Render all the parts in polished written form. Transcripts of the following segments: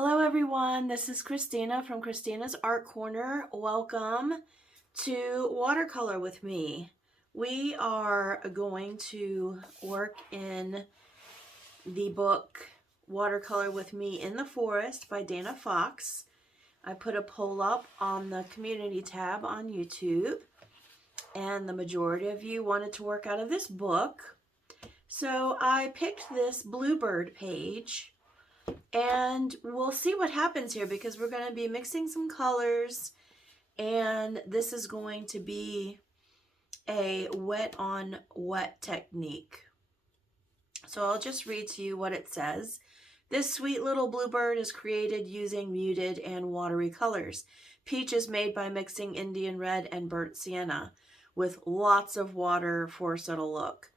Hello everyone, this is Kristina from Kristina's Art Corner. Welcome to Watercolor with me. We are going to work in the book Watercolor with Me in the Forest by Dana Fox. I put a poll up on the community tab on YouTube, and the majority of you wanted to work out of this book. So I picked this bluebird page. And we'll see what happens here because we're going to be mixing some colors, and this is going to be a wet on wet technique. So I'll just read to you what it says. This sweet little bluebird is created using muted and watery colors. Peach is made by mixing Indian red and burnt sienna with lots of water for a subtle look.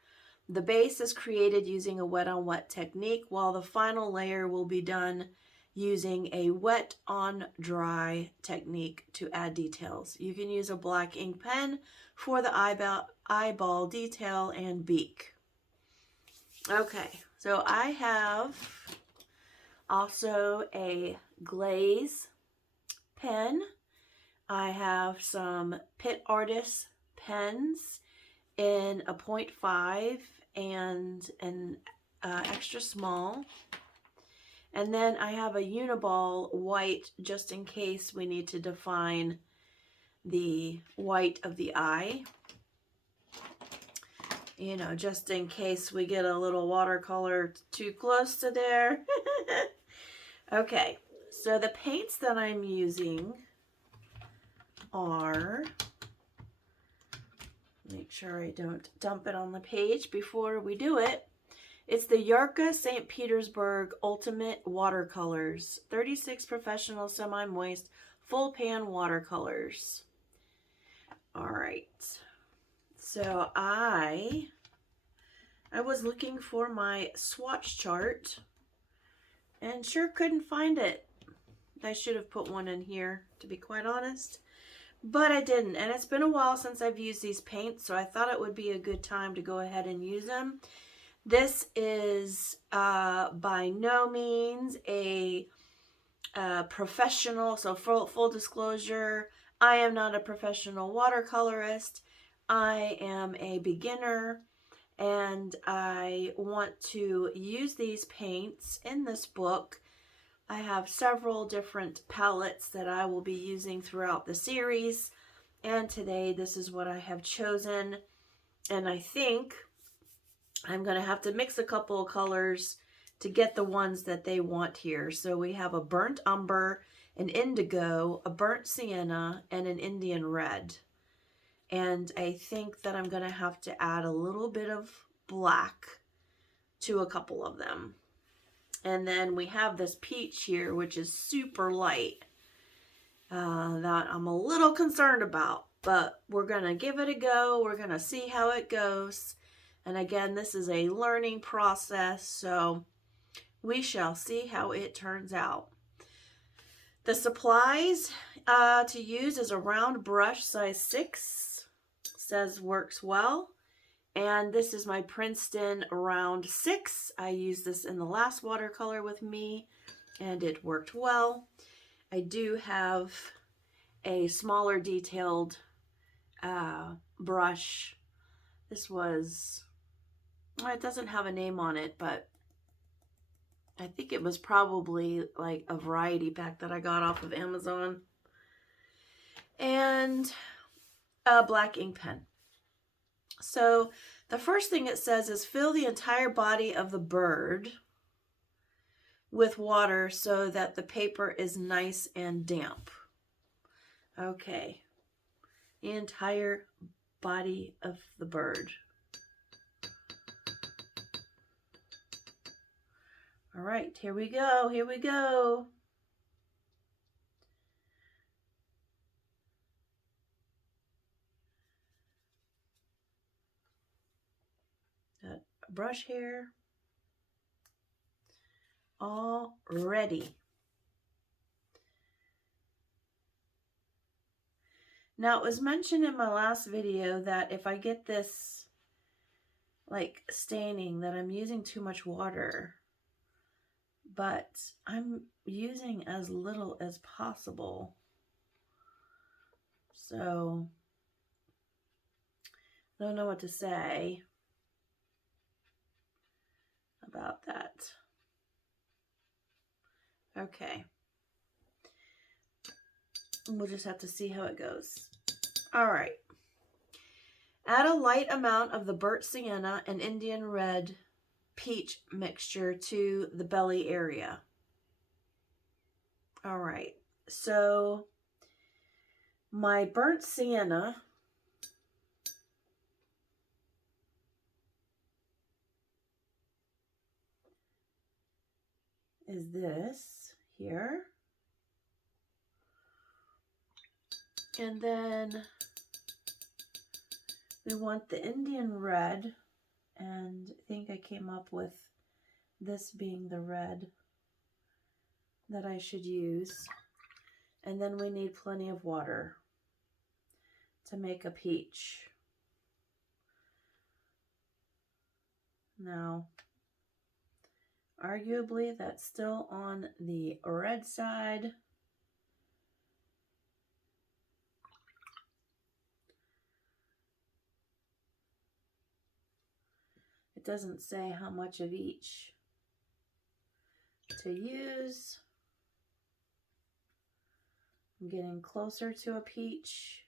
The base is created using a wet on wet technique, while the final layer will be done using a wet on dry technique to add details. You can use a black ink pen for the eyeball detail and beak. Okay, so I have also a glaze pen. I have some Pitt Artist pens in a 0.5 and an extra small, and then I have a Uniball white just in case we need to define the white of the eye, you know, just in case we get a little watercolor too close to there. Okay, so the paints that I'm using are, make sure I don't dump it on the page before we do it. It's the Yarka St. Petersburg Ultimate Watercolors, 36 professional semi-moist full pan watercolors. All right. So I was looking for my swatch chart and sure couldn't find it. I should have put one in here, to be quite honest. But I didn't, and it's been a while since I've used these paints, so I thought it would be a good time to go ahead and use them. This is by no means a professional, so full disclosure, I am not a professional watercolorist. I am a beginner, and I want to use these paints in this book. I have several different palettes that I will be using throughout the series, and today this is what I have chosen, and I think I'm going to have to mix a couple of colors to get the ones that they want here. So we have a burnt umber, an indigo, a burnt sienna, and an Indian red, and I think that I'm going to have to add a little bit of black to a couple of them. And then we have this peach here, which is super light, that I'm a little concerned about. But we're going to give it a go. We're going to see how it goes. And again, this is a learning process, so we shall see how it turns out. The supplies to use is a round brush, size 6. Says works well. And this is my Princeton round 6. I used this in the last watercolor with me, and it worked well. I do have a smaller detailed brush. This was, well, it doesn't have a name on it, but I think it was probably like a variety pack that I got off of Amazon. And a black ink pen. So the first thing it says is fill the entire body of the bird with water so that the paper is nice and damp. Okay, the entire body of the bird. All right, here we go, here we go. Brush here, all ready. Now, it was mentioned in my last video that if I get this like staining, that I'm using too much water. but I'm using as little as possible. So I don't know what to say about that. Okay. We'll just have to see how it goes. All right. Add a light amount of the burnt sienna and Indian red peach mixture to the belly area. All right. So my burnt sienna is this here. And then we want the Indian red, and I think I came up with this being the red that I should use. And then we need plenty of water to make a peach. Now, arguably that's still on the red side. It doesn't say how much of each to use. I'm getting closer to a peach.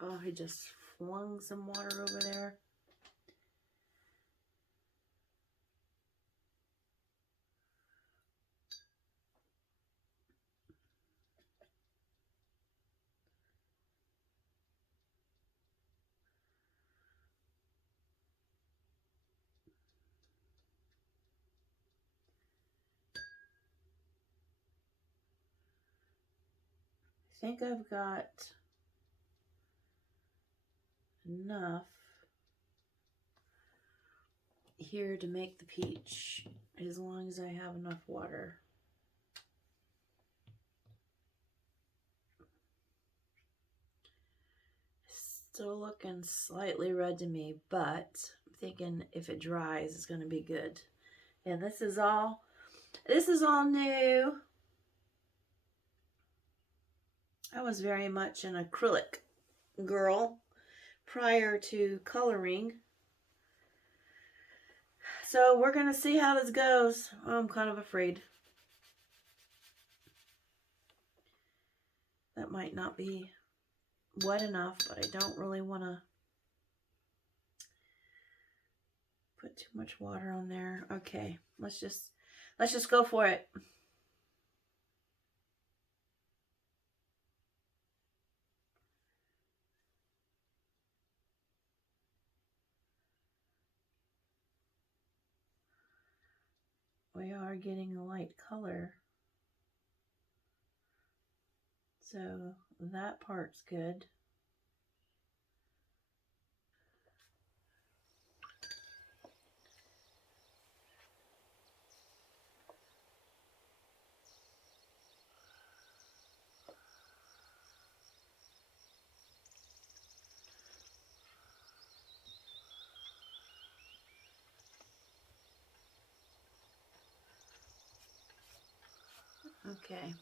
Oh, I just flung some water over there. I think I've got enough here to make the peach, as long as I have enough water. Still looking slightly red to me, but I'm thinking if it dries, it's going to be good. And this is all new. I was very much an acrylic girl prior to coloring. So we're going to see how this goes. I'm kind of afraid that might not be wet enough, but I don't really want to put too much water on there. Okay, let's just go for it. We are getting a light color, so that part's good. Okay.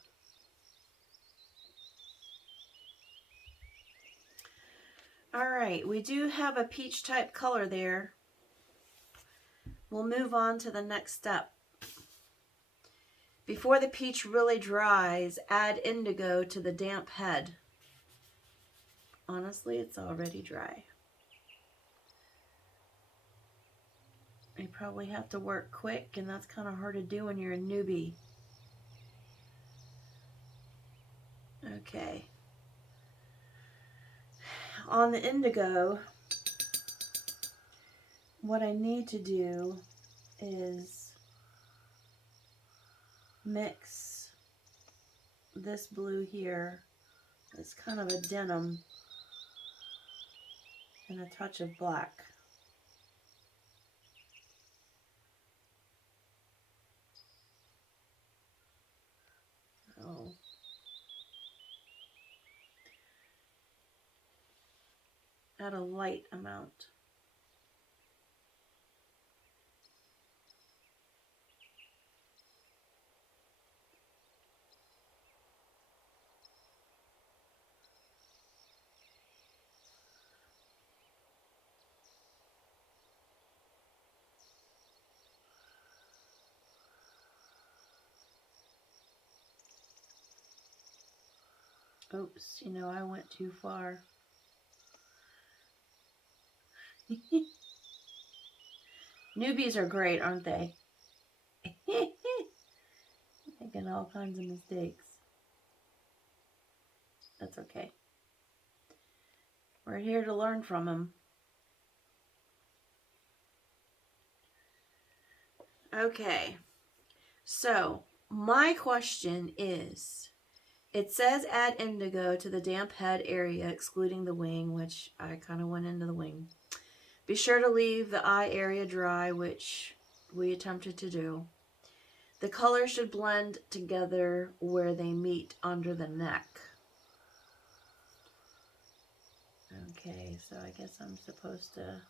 All right, we do have a peach type color there. We'll move on to the next step. Before the peach really dries, add indigo to the damp head. Honestly, it's already dry. You probably have to work quick, and that's kind of hard to do when you're a newbie. Okay. On the indigo, what I need to do is mix this blue here. It's kind of a denim, and a touch of black. Oh. Add a light amount. Oops, you know, I went too far. Newbies are great, aren't they? Making all kinds of mistakes. That's okay. We're here to learn from them. Okay, so my question is, it says add indigo to the damp head area, excluding the wing, which I kind of went into the wing. Be sure to leave the eye area dry, which we attempted to do. The colors should blend together where they meet under the neck. Okay, so I guess I'm supposed to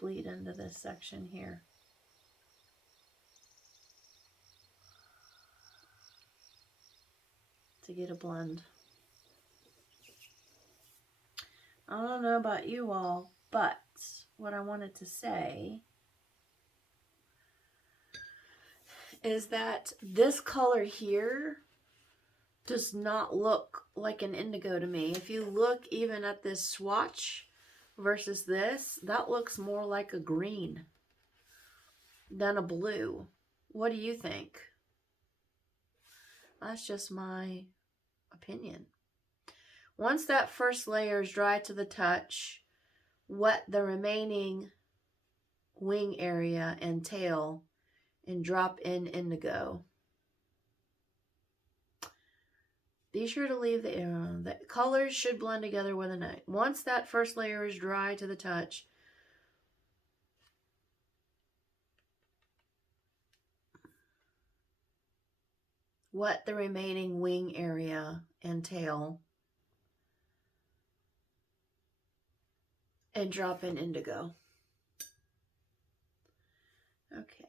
bleed into this section here. To get a blend. I don't know about you all, but what I wanted to say is that this color here does not look like an indigo to me. If you look even at this swatch versus this, that looks more like a green than a blue. What do you think? That's just my opinion. Once that first layer is dry to the touch, wet the remaining wing area and tail and drop in indigo. Be sure to leave the colors should blend together with the night. Once that first layer is dry to the touch, wet the remaining wing area and tail and drop in indigo. Okay.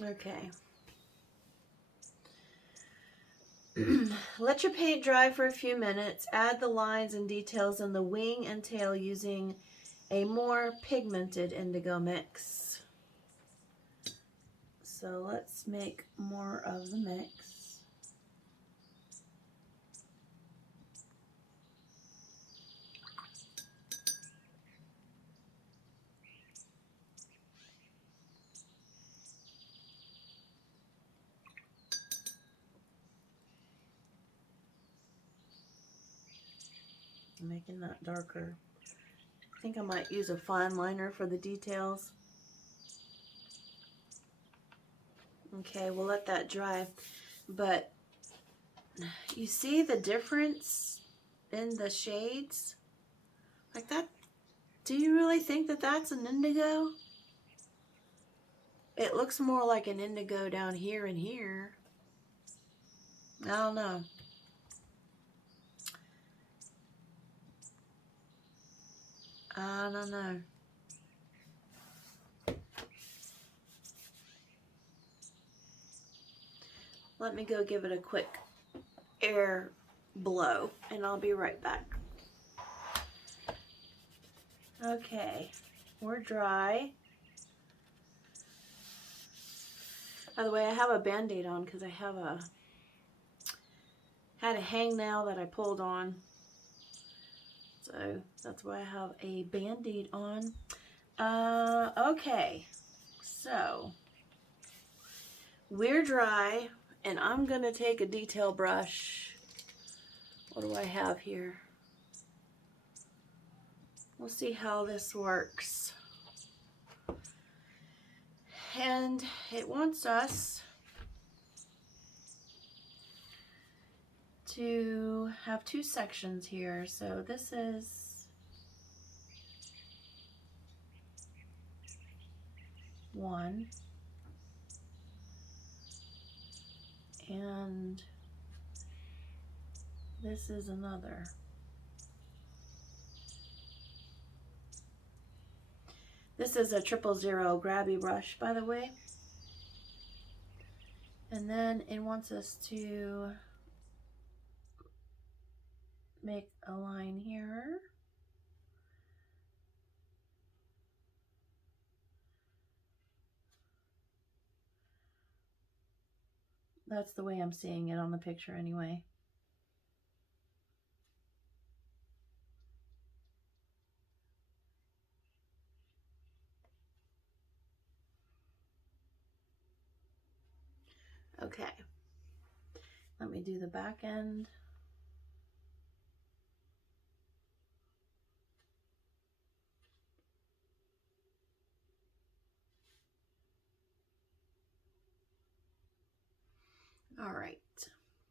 Okay. Let your paint dry for a few minutes. Add the lines and details in the wing and tail using a more pigmented indigo mix. So let's make more of the mix. I'm making that darker. I think I might use a fine liner for the details. Okay, we'll let that dry. But you see the difference in the shades? Like that, do you really think that that's an indigo? It looks more like an indigo down here and here. I don't know. I don't know. Let me go give it a quick air blow and I'll be right back. Okay, we're dry. By the way, I have a band-aid on because I have had a hangnail that I pulled on. So that's why I have a band-aid on. Okay, so we're dry and I'm gonna take a detail brush What do I have here? We'll see how this works. And it wants us to have two sections here. So this is one, and this is another. This is a 000 grabby brush, by the way. And then it wants us to make a line here. That's the way I'm seeing it on the picture anyway. Okay, let me do the back end. All right,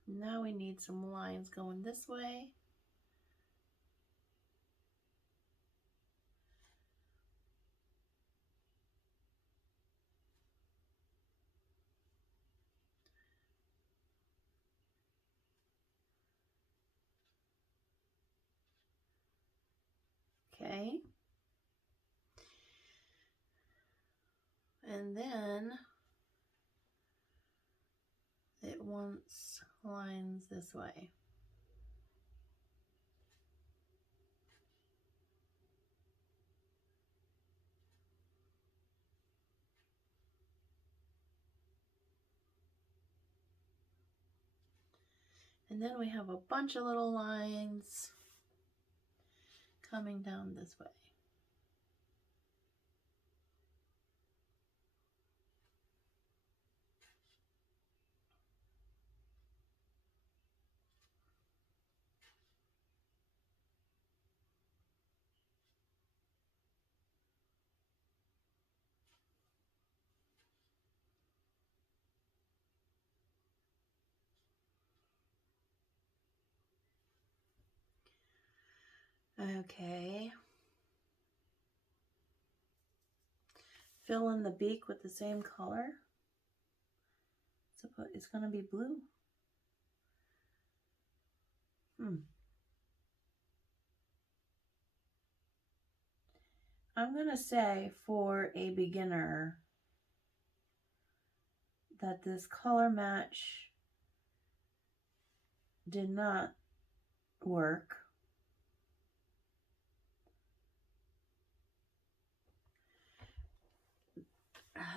now we need some lines going this way. Okay. And then it wants lines this way. And then we have a bunch of little lines coming down this way. Okay. Fill in the beak with the same color. It's going to be blue. I'm going to say for a beginner that this color match did not work.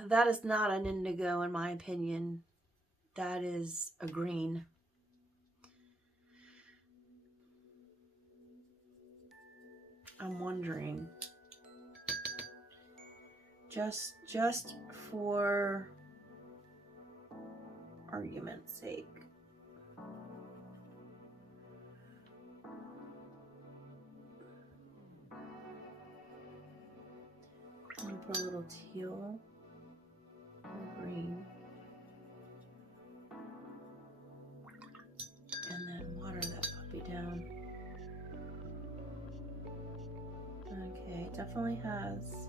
That is not an indigo in my opinion. That is a green. I'm wondering, just for argument's sake. I'm gonna put a little teal and green. And then water that puppy down. Okay, it definitely has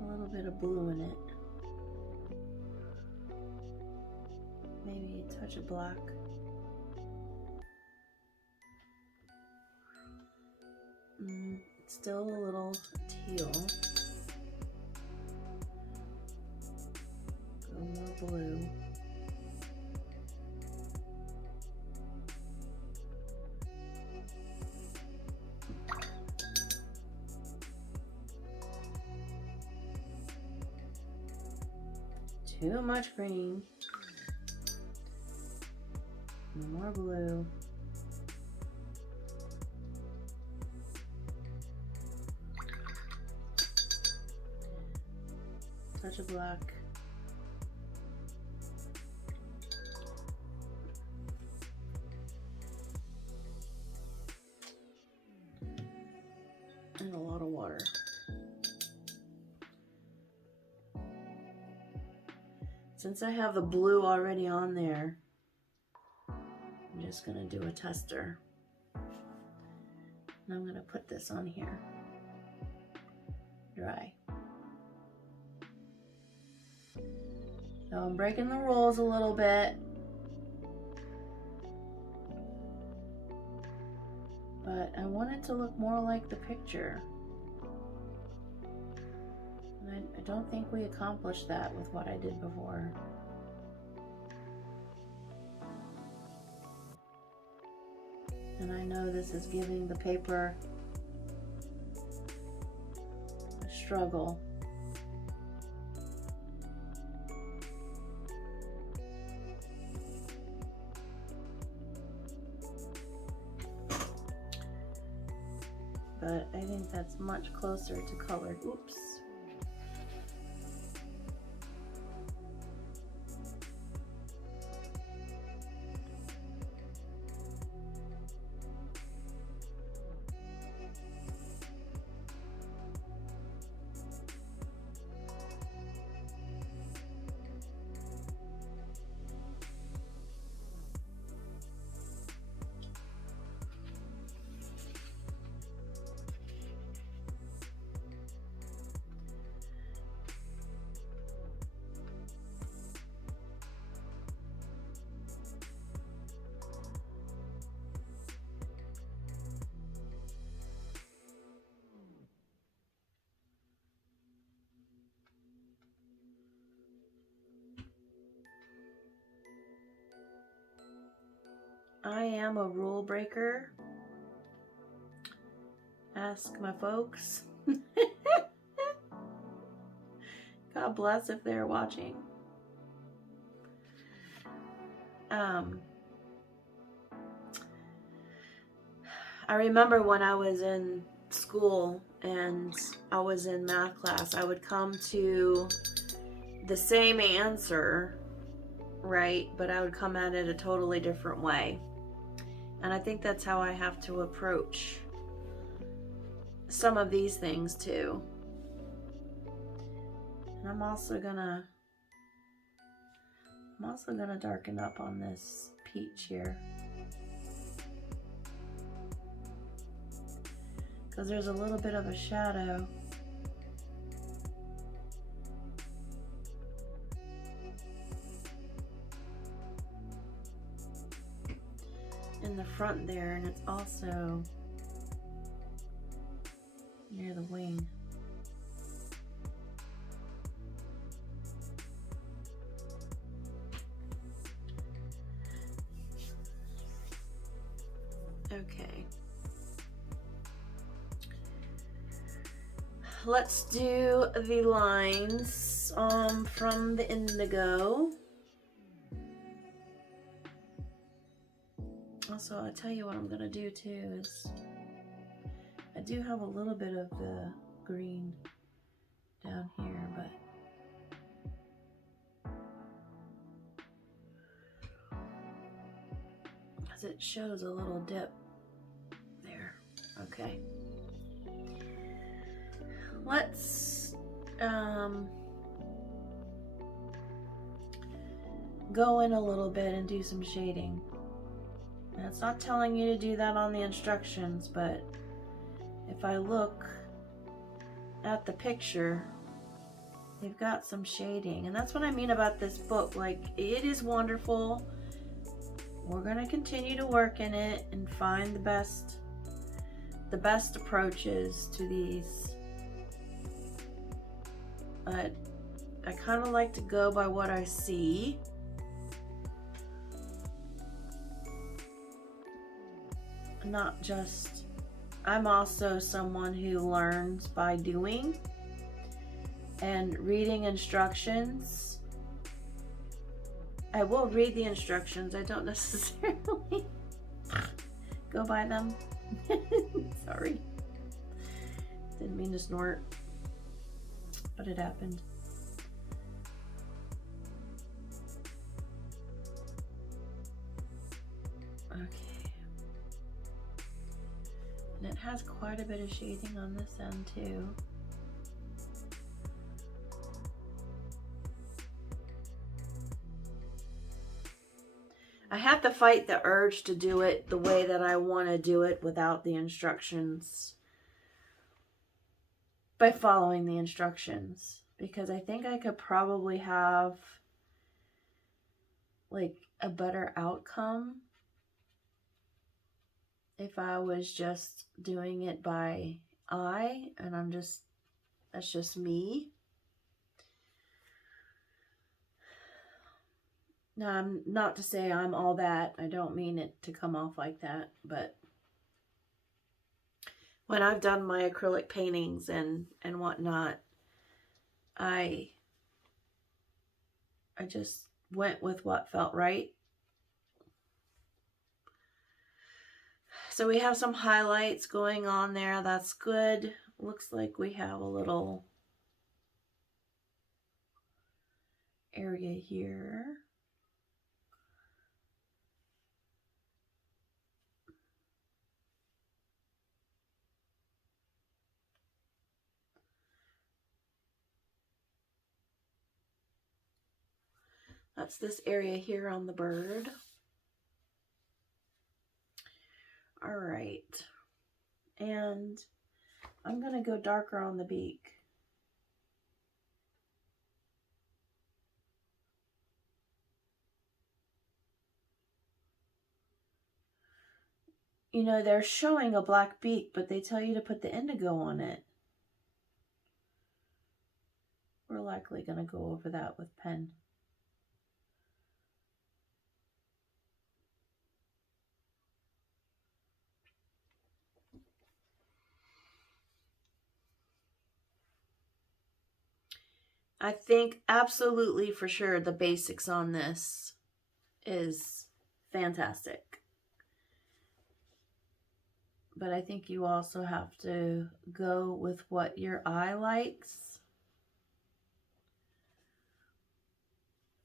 a little bit of blue in it. Maybe a touch of black. It's still a little teal. Go more blue. Too much green. More blue. Touch of black. water. Since I have the blue already on there, I'm just going to do a tester. And I'm going to put this on here. Dry. So I'm breaking the rules a little bit. But I want it to look more like the picture. And I don't think we accomplished that with what I did before. And I know this is giving the paper a struggle. But I think that's much closer to colored. Oops. I am a rule breaker. Ask my folks. God bless if they're watching. I remember when I was in school and I was in math class, I would come to the same answer, right? But I would come at it a totally different way. And I think that's how I have to approach some of these things too. And I'm also gonna darken up on this peach here, because there's a little bit of a shadow. In the front there, and it's also near the wing. Okay. Let's do the lines from the indigo. Also, I'll tell you what I'm gonna do too is I do have a little bit of the green down here, but because it shows a little dip there. Okay. Let's go in a little bit and do some shading. And it's not telling you to do that on the instructions, but if I look at the picture, they've got some shading. And that's what I mean about this book. Like, it is wonderful. We're going to continue to work in it and find the best approaches to these. But I kind of like to go by what I see. Not just, I'm also someone who learns by doing and reading instructions. I will read the instructions. I don't necessarily go by them. Sorry. Didn't mean to snort, but it happened. Okay. And it has quite a bit of shading on this end too. I have to fight the urge to do it the way that I want to do it without the instructions, by following the instructions, because I think I could probably have like a better outcome if I was just doing it by eye, and that's just me. Now, I'm not to say I'm all that. I don't mean it to come off like that, but when I've done my acrylic paintings and whatnot, I just went with what felt right. So we have some highlights going on there. That's good. Looks like we have a little area here. That's this area here on the bird. All right. And I'm going to go darker on the beak. You know, they're showing a black beak, but they tell you to put the indigo on it. We're likely going to go over that with pen. I think absolutely for sure the basics on this is fantastic. But I think you also have to go with what your eye likes.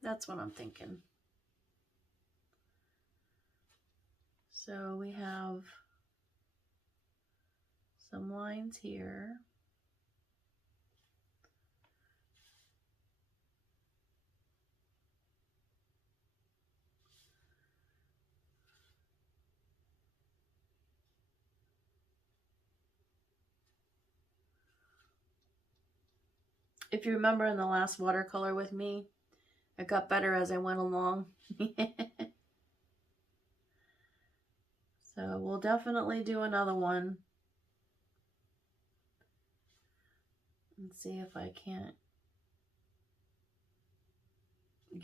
That's what I'm thinking. So we have some lines here. If you remember in the last watercolor with me, it got better as I went along. So we'll definitely do another one. And see if I can't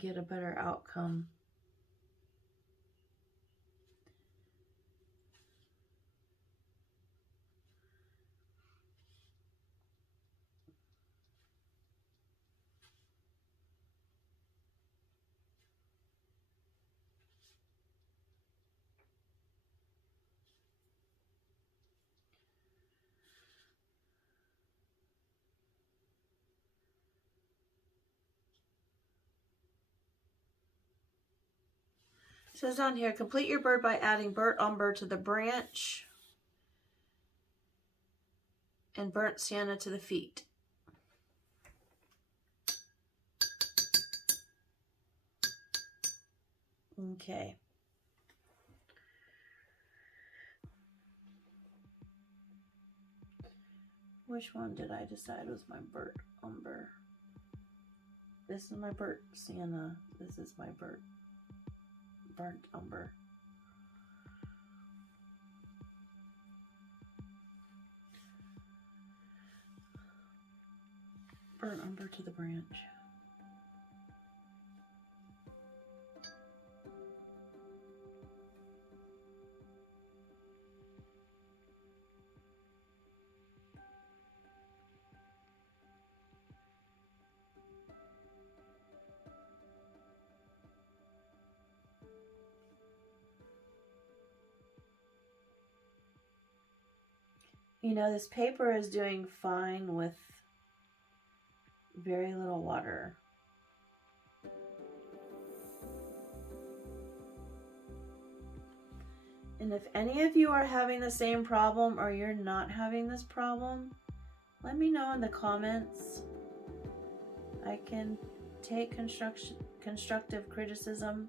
get a better outcome. It says on here, complete your bird by adding burnt umber to the branch and burnt sienna to the feet. Okay. Which one did I decide was my burnt umber? This is my burnt sienna. This is my burnt umber. Burnt umber to the branch. You know, this paper is doing fine with very little water. And if any of you are having the same problem or you're not having this problem, let me know in the comments. I can take constructive criticism.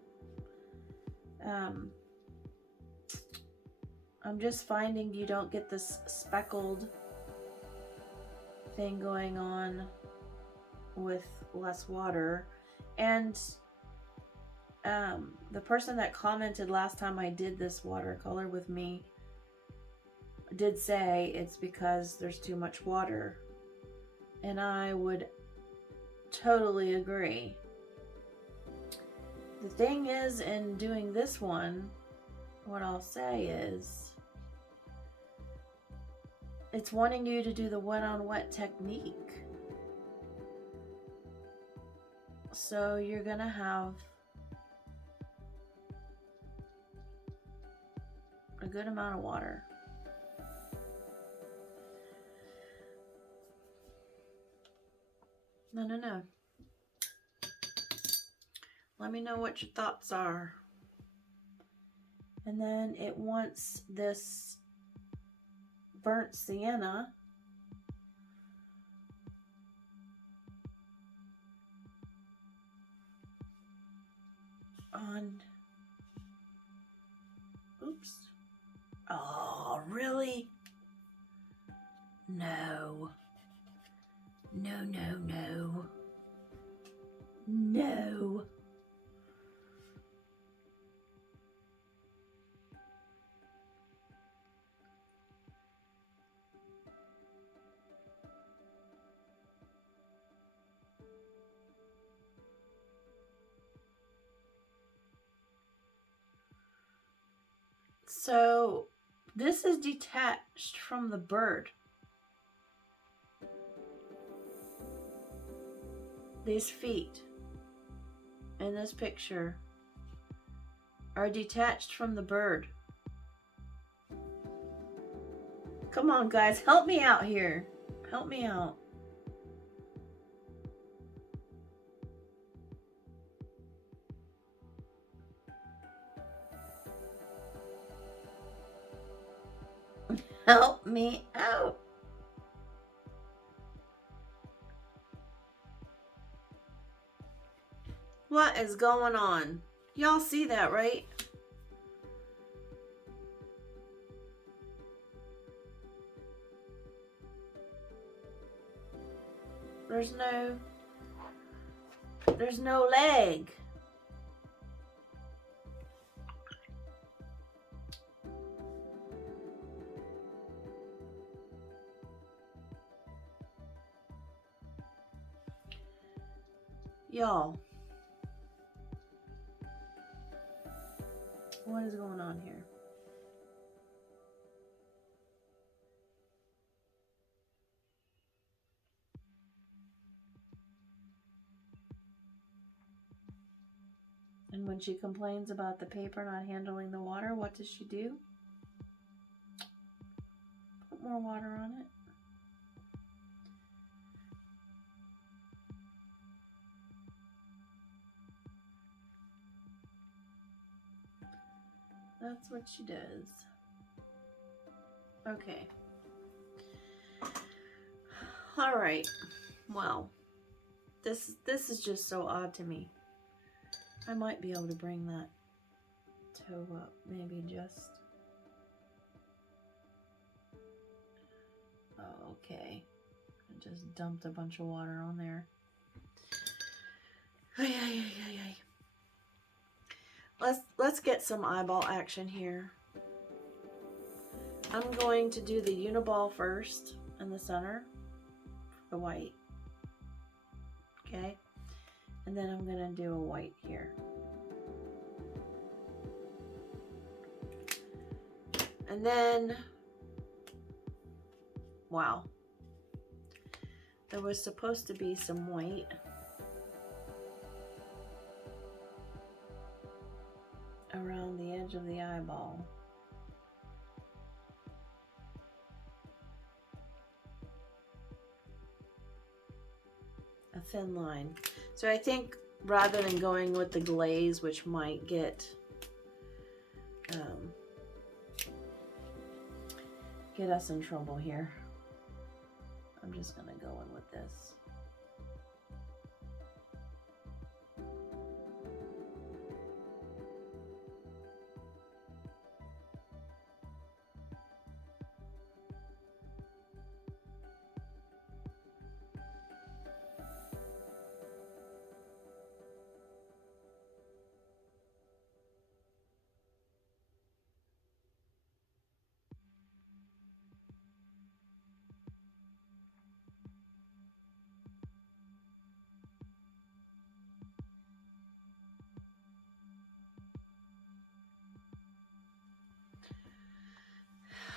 I'm just finding you don't get this speckled thing going on with less water. And the person that commented last time I did this watercolor with me did say it's because there's too much water. And I would totally agree. The thing is, in doing this one, what I'll say is, it's wanting you to do the wet on wet technique. So you're gonna have a good amount of water. No. Let me know what your thoughts are. And then it wants this burnt sienna on. Oops. Oh, really? No. No. So this is detached from the bird. These feet in this picture are detached from the bird. Come on, guys, help me out here. Help me out. Help me out. What is going on? Y'all see that, right? There's no leg. Y'all, what is going on here? And when she complains about the paper not handling the water, what does she do? Put more water on it. That's what she does. Okay. All right. Well, this is just so odd to me. I might be able to bring that toe up, maybe just. Oh, okay. I just dumped a bunch of water on there. Let's get some eyeball action here. I'm going to do the uniball first in the center, the white. Okay. And then I'm gonna do a white here. And then, wow. There was supposed to be some white. Around the edge of the eyeball. A thin line. So I think rather than going with the glaze, which might get get us in trouble here. I'm just gonna go in with this.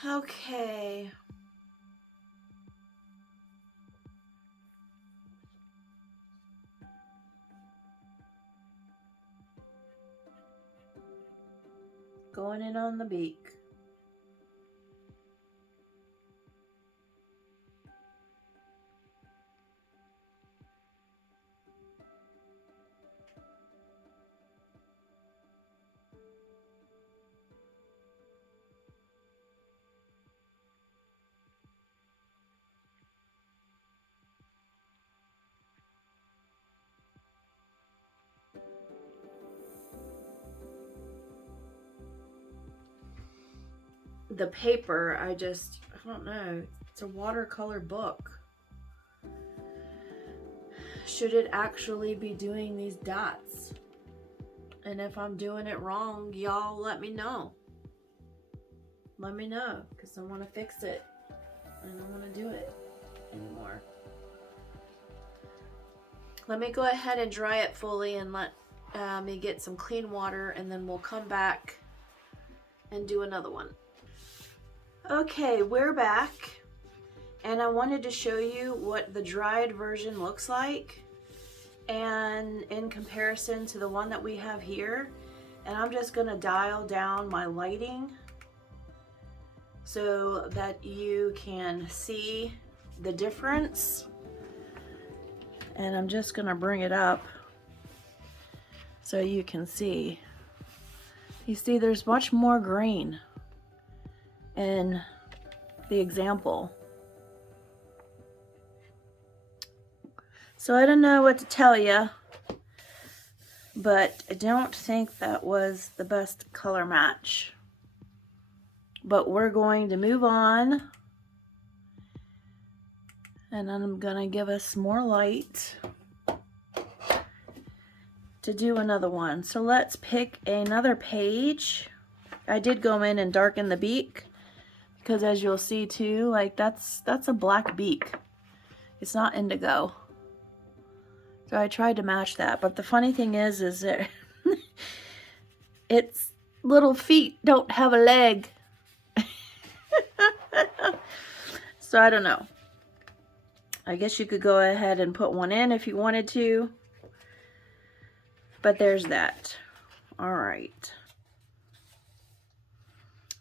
Okay. Going in on the beak. The paper, I don't know. It's a watercolor book. Should it actually be doing these dots? And if I'm doing it wrong, y'all let me know. Let me know, because I want to fix it. I don't want to do it anymore. Let me go ahead and dry it fully and let me get some clean water, and then we'll come back and do another one. Okay, we're back, and I wanted to show you what the dried version looks like and in comparison to the one that we have here. And I'm just going to dial down my lighting so that you can see the difference. And I'm just going to bring it up so you can see. You see there's much more green in the example. So I don't know what to tell you, but I don't think that was the best color match. But we're going to move on, and I'm gonna give us more light to do another one. So let's pick another page. I did go in and darken the beak, because as you'll see too, like that's a black beak. It's not indigo. So I tried to match that, but the funny thing is that its little feet don't have a leg. So I don't know. I guess you could go ahead and put one in if you wanted to, but there's that. All right.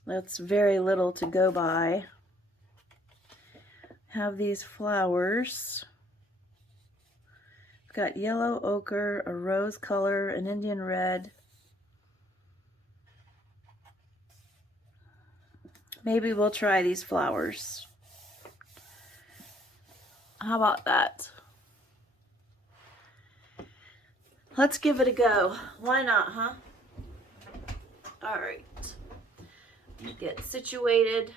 That's very little to go by. Have these flowers. Got yellow ochre, a rose color, an Indian red. Maybe we'll try these flowers. How about that? Let's give it a go. Why not, huh? All right. Get situated.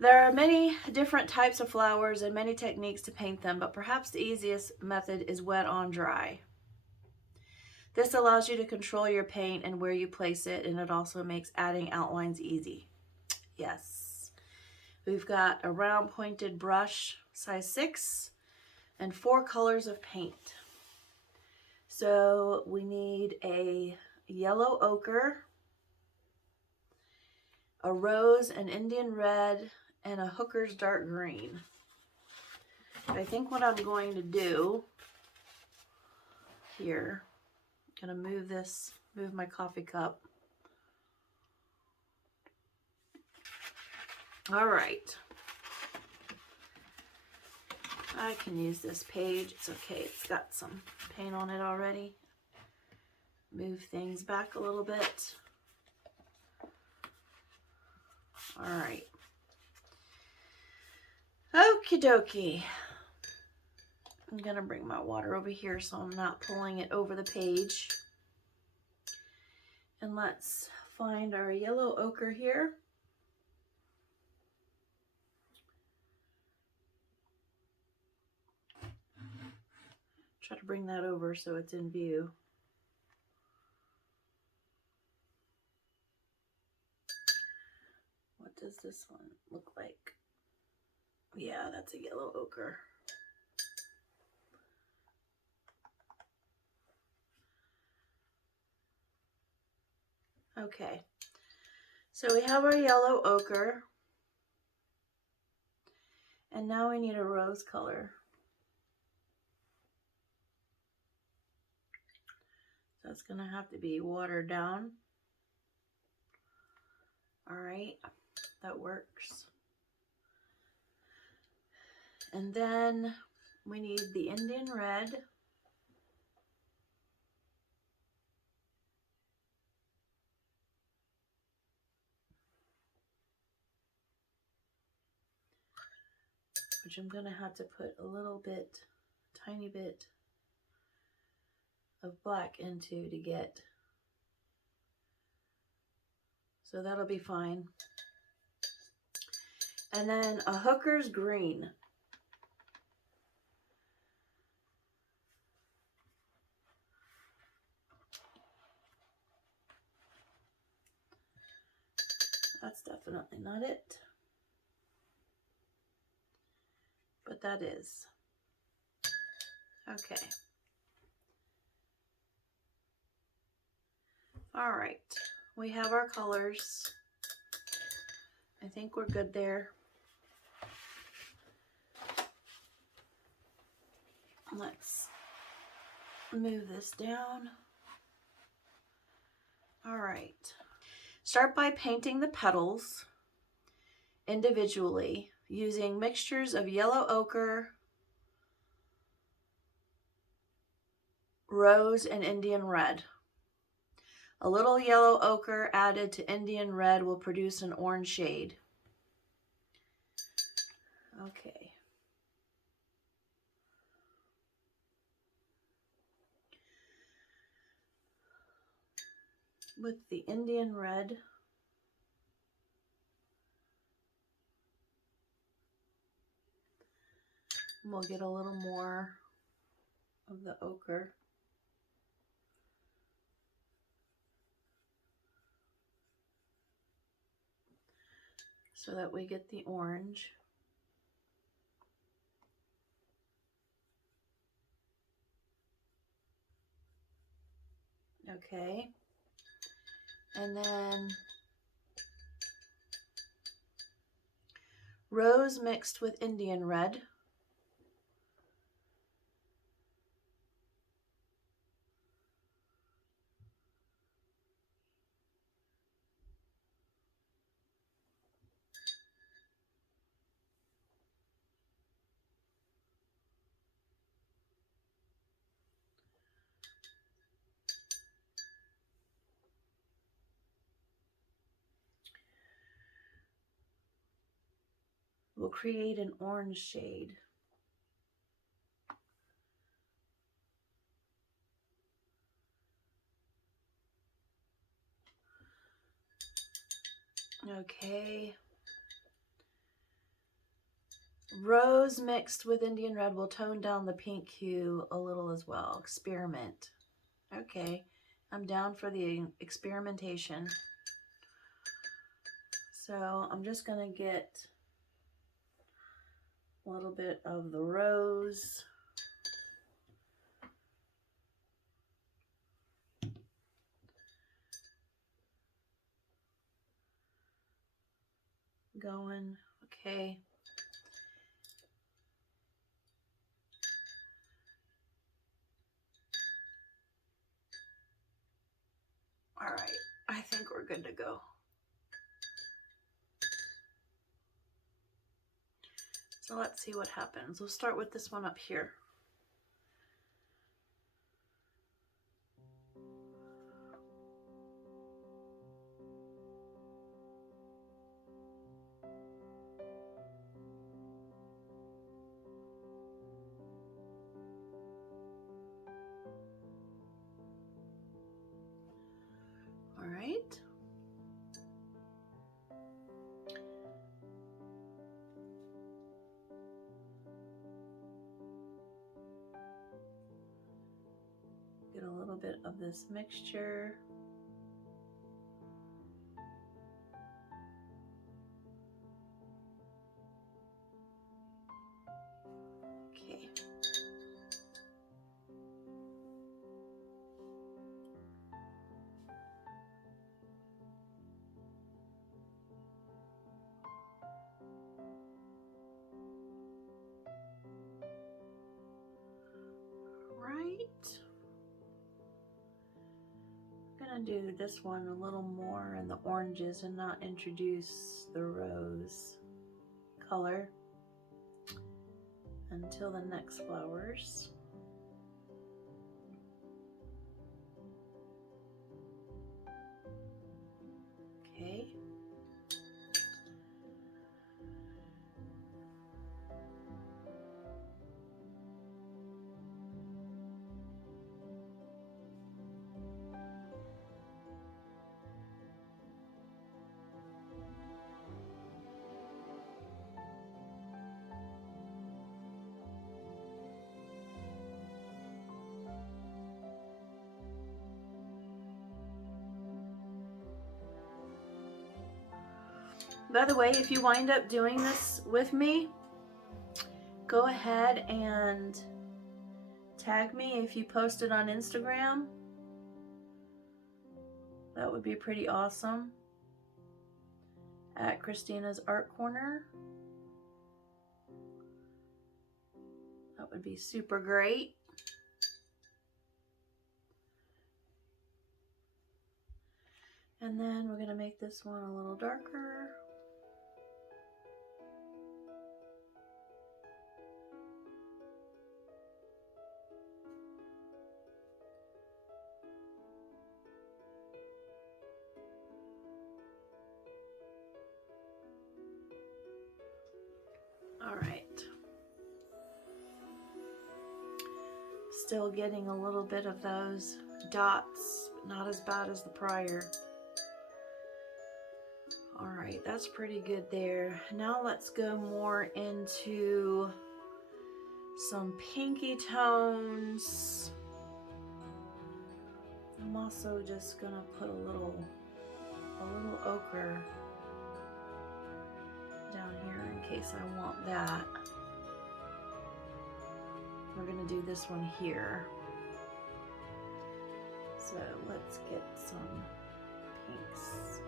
There are many different types of flowers and many techniques to paint them, but perhaps the easiest method is wet on dry. This allows you to control your paint and where you place it, and it also makes adding outlines easy. Yes. We've got a round pointed brush, size 6, and 4 colors of paint. So we need a yellow ochre, a rose, an Indian red, and a hooker's dark green. I think what I'm going to do here, I'm gonna move my coffee cup. All right. I can use this page. It's okay. It's got some paint on it already. Move things back a little bit. All right. Okie dokie. I'm going to bring my water over here so I'm not pulling it over the page. And let's find our yellow ochre here. Try to bring that over so it's in view. What does this one look like? Yeah, that's a yellow ochre. Okay, so we have our yellow ochre, and now we need a rose color. So it's going to have to be watered down. All right, that works. And then we need the Indian red. Which I'm going to have to put a little bit, tiny bit of black into to get. So that'll be fine. And then a hooker's green. That's definitely not it. But that is. Okay. All right. We have our colors. I think we're good there. Let's move this down. All right. Start by painting the petals individually using mixtures of yellow ochre, rose, and Indian red. A little yellow ochre added to Indian red will produce an orange shade. Okay. With the Indian red, we'll get a little more of the ochre. So that we get the orange. Okay. And then rose mixed with Indian red. Will create an orange shade. Okay. Rose mixed with Indian red will tone down the pink hue a little as well. Experiment. Okay, I'm down for the experimentation. So I'm just going to get a little bit of the rose. Going, okay. All right, I think we're good to go. So let's see what happens. We'll start with this one up here. right. Get a little bit of this mixture. Okay. Right. I'm gonna do this one a little more in the oranges and not introduce the rose color until the next flowers. Okay. By the way, if you wind up doing this with me, go ahead and tag me if you post it on Instagram. That would be pretty awesome. At Kristina's Art Corner. That would be super great. And then we're going to make this one a little darker. All right. Still getting a little bit of those dots, but not as bad as the prior. All right, that's pretty good there. Now let's go more into some pinky tones. I'm also just gonna put a little ochre down here in case I want that. We're gonna do this one here. So let's get some pinks.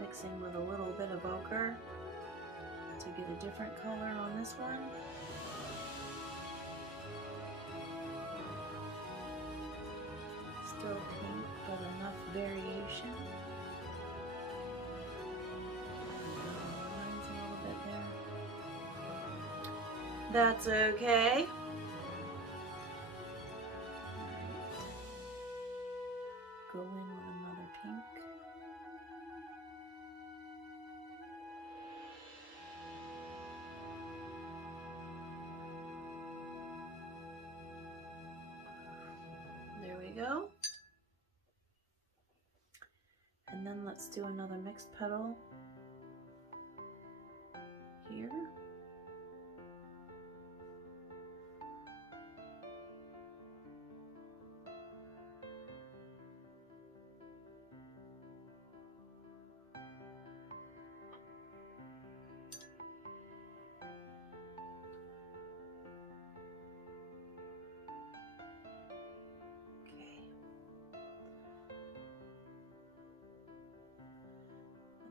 Mixing with a little bit of ochre to get a different color on this one. Still pink, but enough variation. Lines a little bit there. That's okay. Go in with another pink. There we go. And then let's do another mixed petal here.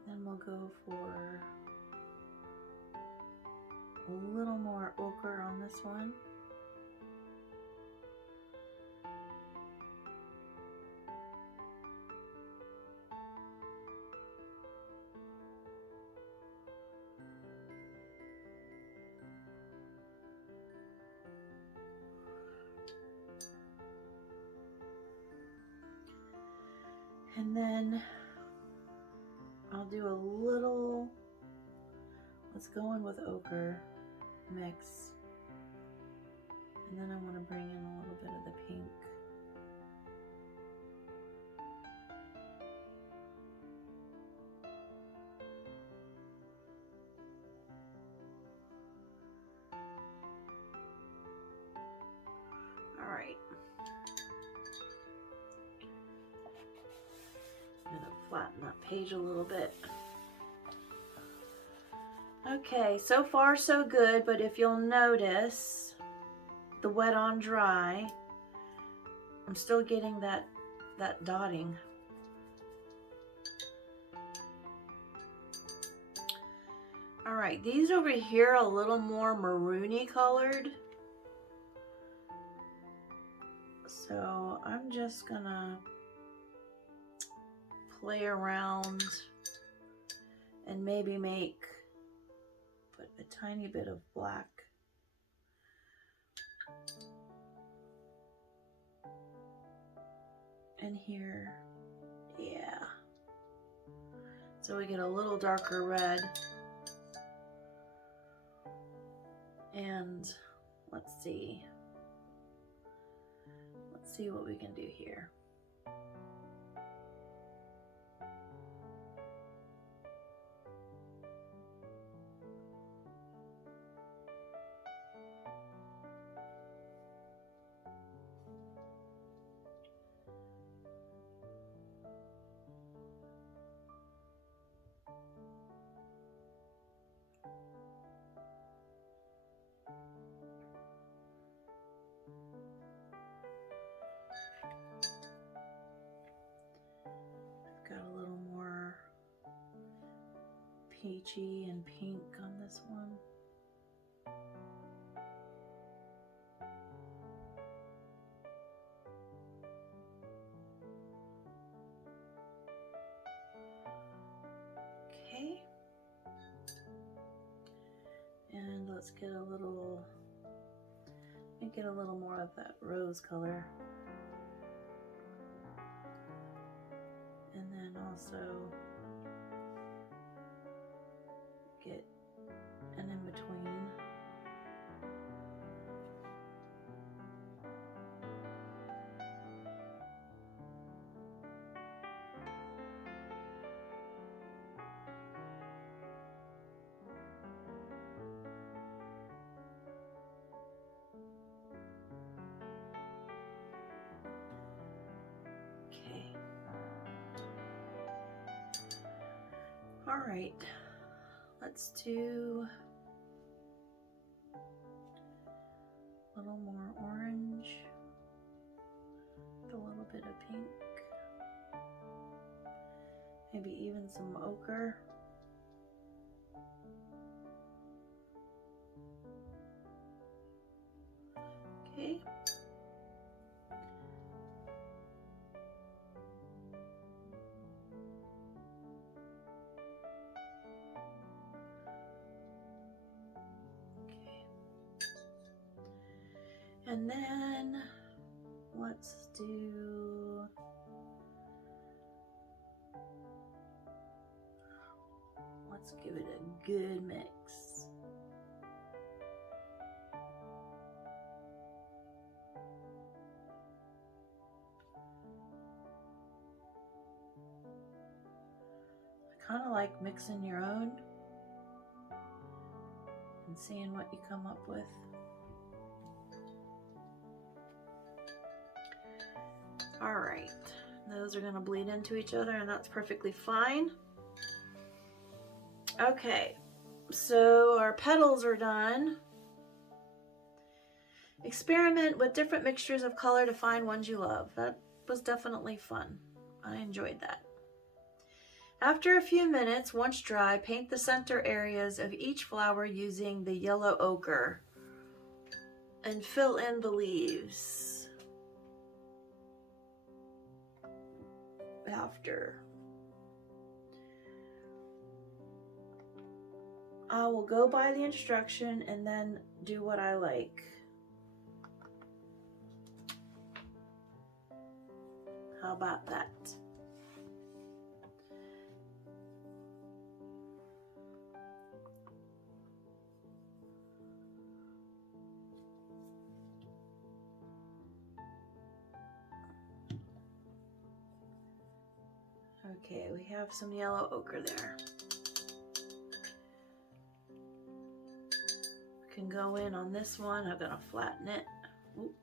Then we'll go for a little more ochre on this one. And then I'll do a little, let's go in with ochre mix. And then I want to bring in a little bit of the pink. All right. I'm going to flatten that page a little bit. Okay, so far so good, but if you'll notice, the wet on dry, I'm still getting that dotting. All right, these over here are a little more maroony colored. So I'm just gonna play around and maybe put a tiny bit of black. In here, yeah. So we get a little darker red. And let's see what we can do here. Got a little more peachy and pink on this one. Okay. And let's get a little, get a little more of that rose color. And then also get an in-between. All right, let's do a little more orange, with a little bit of pink, maybe even some ochre. Okay. And then let's give it a good mix. I kind of like mixing your own and seeing what you come up with. All right, those are going to bleed into each other, and that's perfectly fine. Okay, so our petals are done. Experiment with different mixtures of color to find ones you love. That was definitely fun. I enjoyed that. After a few minutes, once dry, paint the center areas of each flower using the yellow ochre and fill in the leaves. After I will go by the instruction and then do what I like. How about that? Okay, we have some yellow ochre there. We can go in on this one. I'm gonna flatten it. Oop,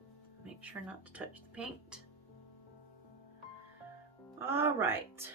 make sure not to touch the paint. All right.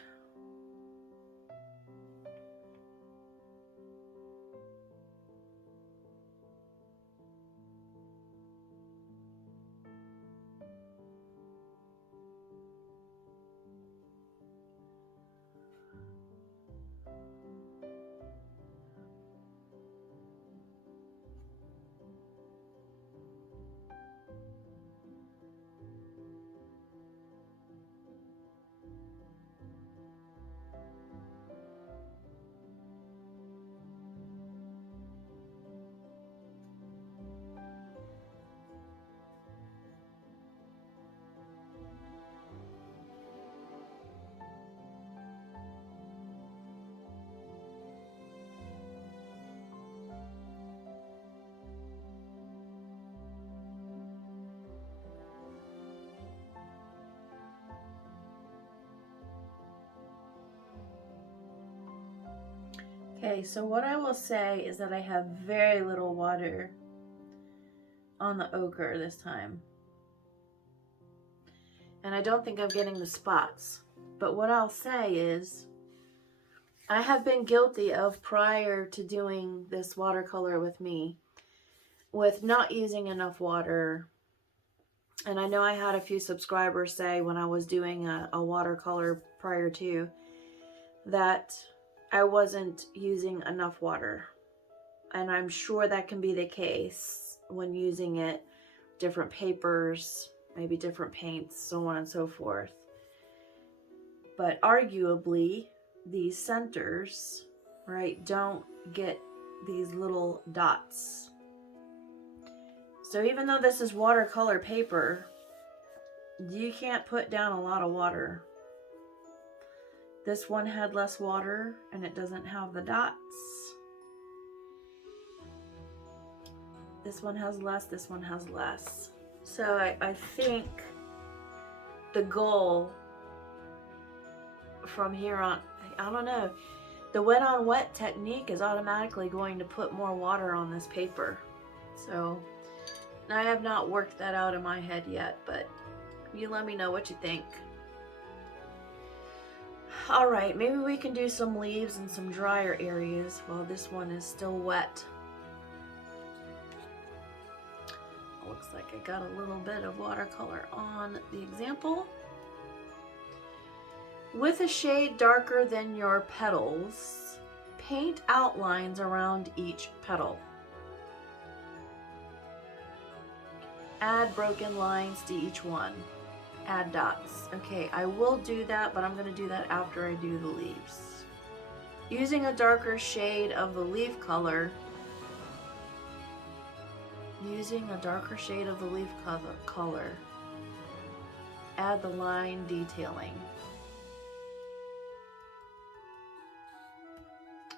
Okay, so what I will say is that I have very little water on the ochre this time. And I don't think I'm getting the spots. But what I'll say is, I have been guilty of, prior to doing this watercolor with me, with not using enough water. And I know I had a few subscribers say when I was doing a watercolor prior to, that I wasn't using enough water. And I'm sure that can be the case when using it, different papers, maybe different paints, so on and so forth. But arguably, these centers, right, don't get these little dots. So even though this is watercolor paper, you can't put down a lot of water. This one had less water and it doesn't have the dots. This one has less, this one has less. So I think the goal from here on, I don't know, the wet on wet technique is automatically going to put more water on this paper. So I have not worked that out in my head yet, but you let me know what you think. All right, maybe we can do some leaves and some drier areas while this one is still wet. Looks like I got a little bit of watercolor on the example. With a shade darker than your petals, paint outlines around each petal. Add broken lines to each one. Add dots. Okay, I will do that, but I'm going to do that after I do the leaves. Using a darker shade of the leaf color, add the line detailing.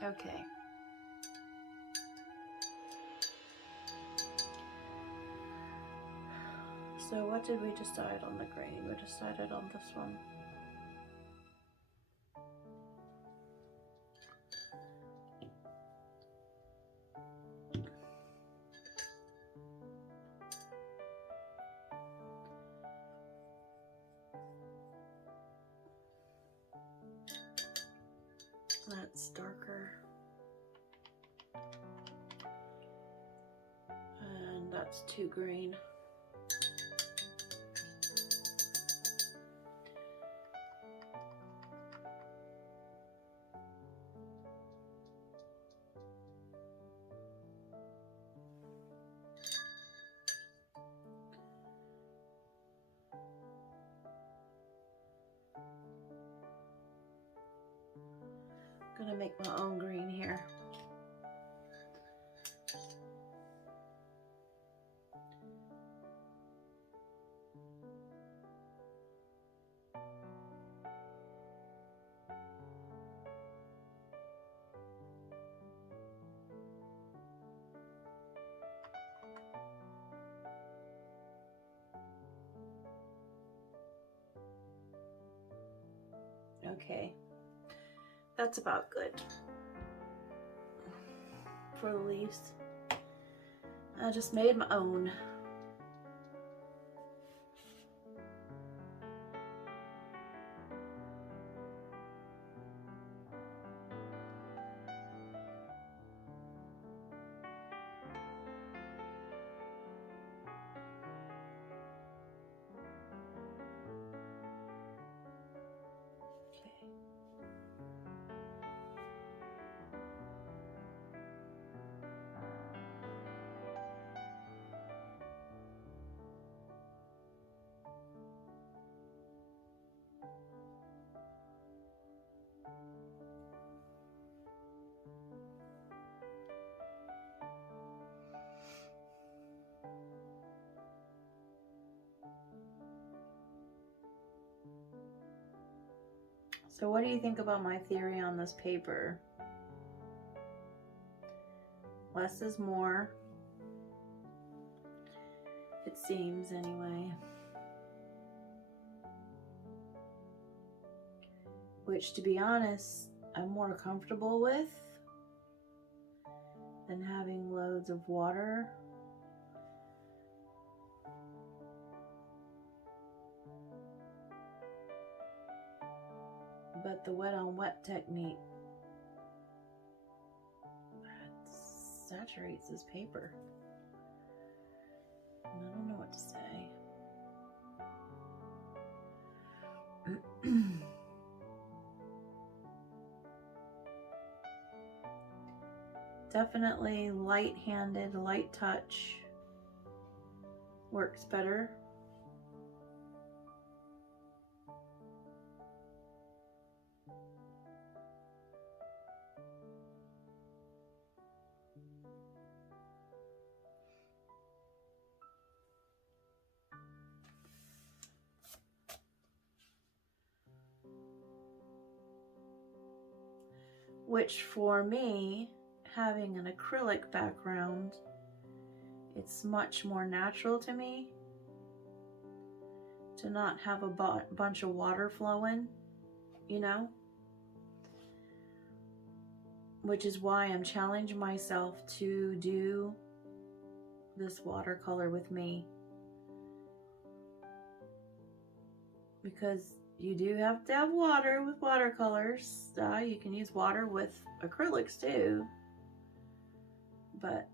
Okay. So what did we decide on the grain? We decided on this one. That's darker. And that's too green. I'm gonna make my own green here. Okay, That's about good for the leaves. I just made my own. So what do you think about my theory on this paper? Less is more. It seems, anyway. Which, to be honest, I'm more comfortable with than having loads of water. But the wet on wet technique saturates this paper. And I don't know what to say. Definitely light-handed, light touch works better. Which for me, having an acrylic background, it's much more natural to me to not have a bunch of water flowing, you know? Which is why I'm challenging myself to do this watercolor with me. Because you do have to have water with watercolors. You can use water with acrylics too. But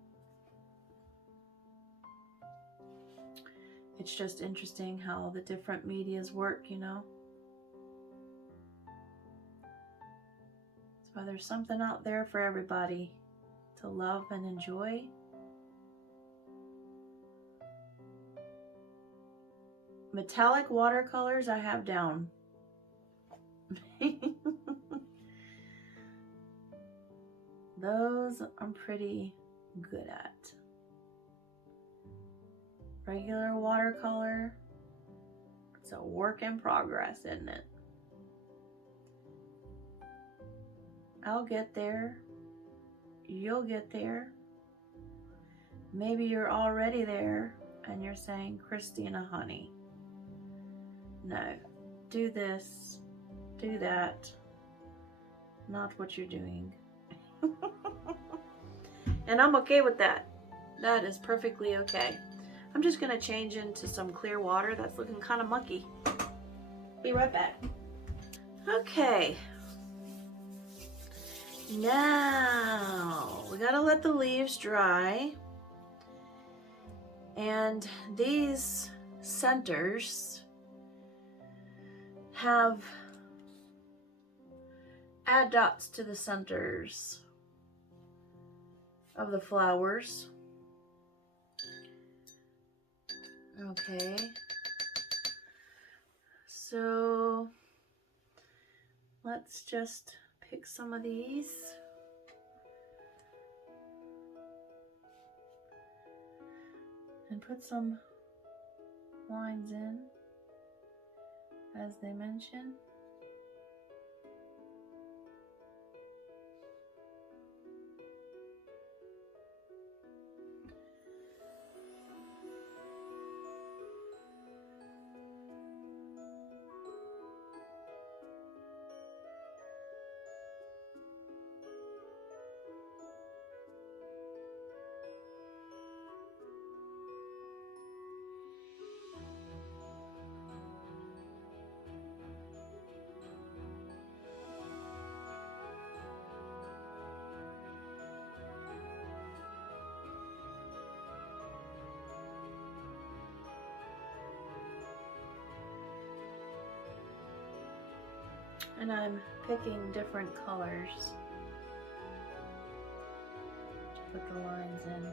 it's just interesting how the different medias work, you know? That's why there's something out there for everybody to love and enjoy. Metallic watercolors I have down. Those I'm pretty good at. Regular watercolor, it's a work in progress, isn't it? I'll get there. You'll get there. Maybe you're already there and you're saying, Kristina, honey, no, do this, do that, not what you're doing. And I'm okay with that. That is perfectly okay. I'm just gonna change into some clear water that's looking kind of mucky. Be right back. Okay. Now, we gotta let the leaves dry. And these centers add dots to the centers of the flowers. Okay. So let's just pick some of these. And put some lines in, as they mention. And I'm picking different colors to put the lines in.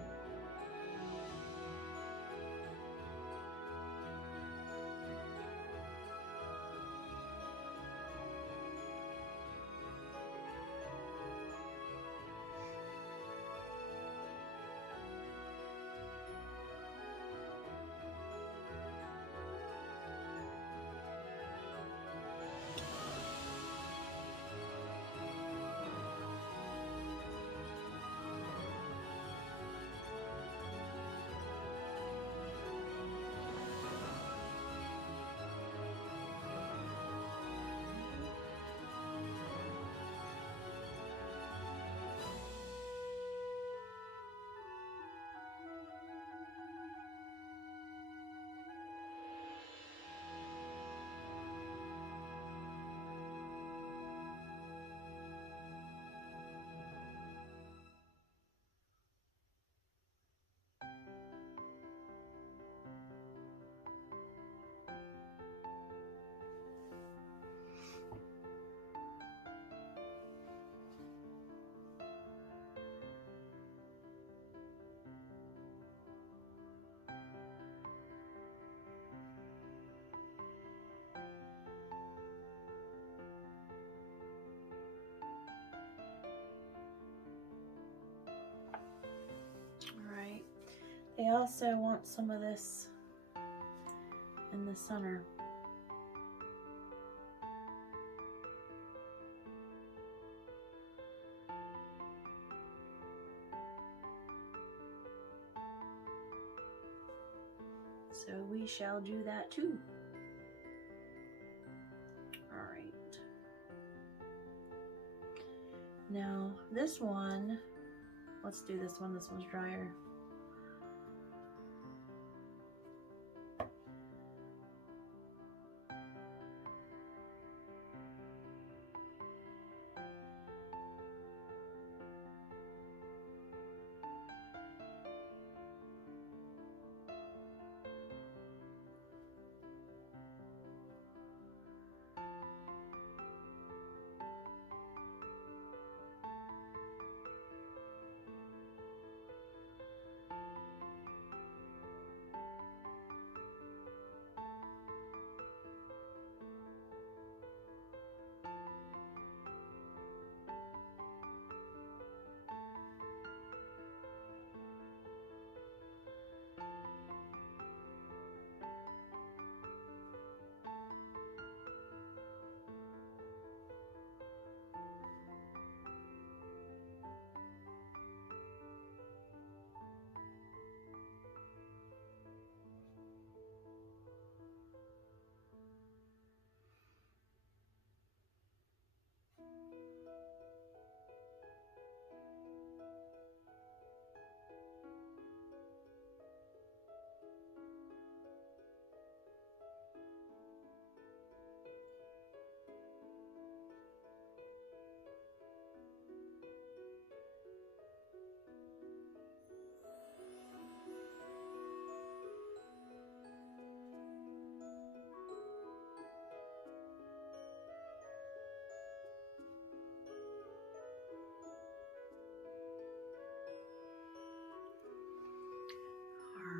Alright, they also want some of this in the center. So we shall do that too. Alright. Now this one, let's do this one. This one's drier.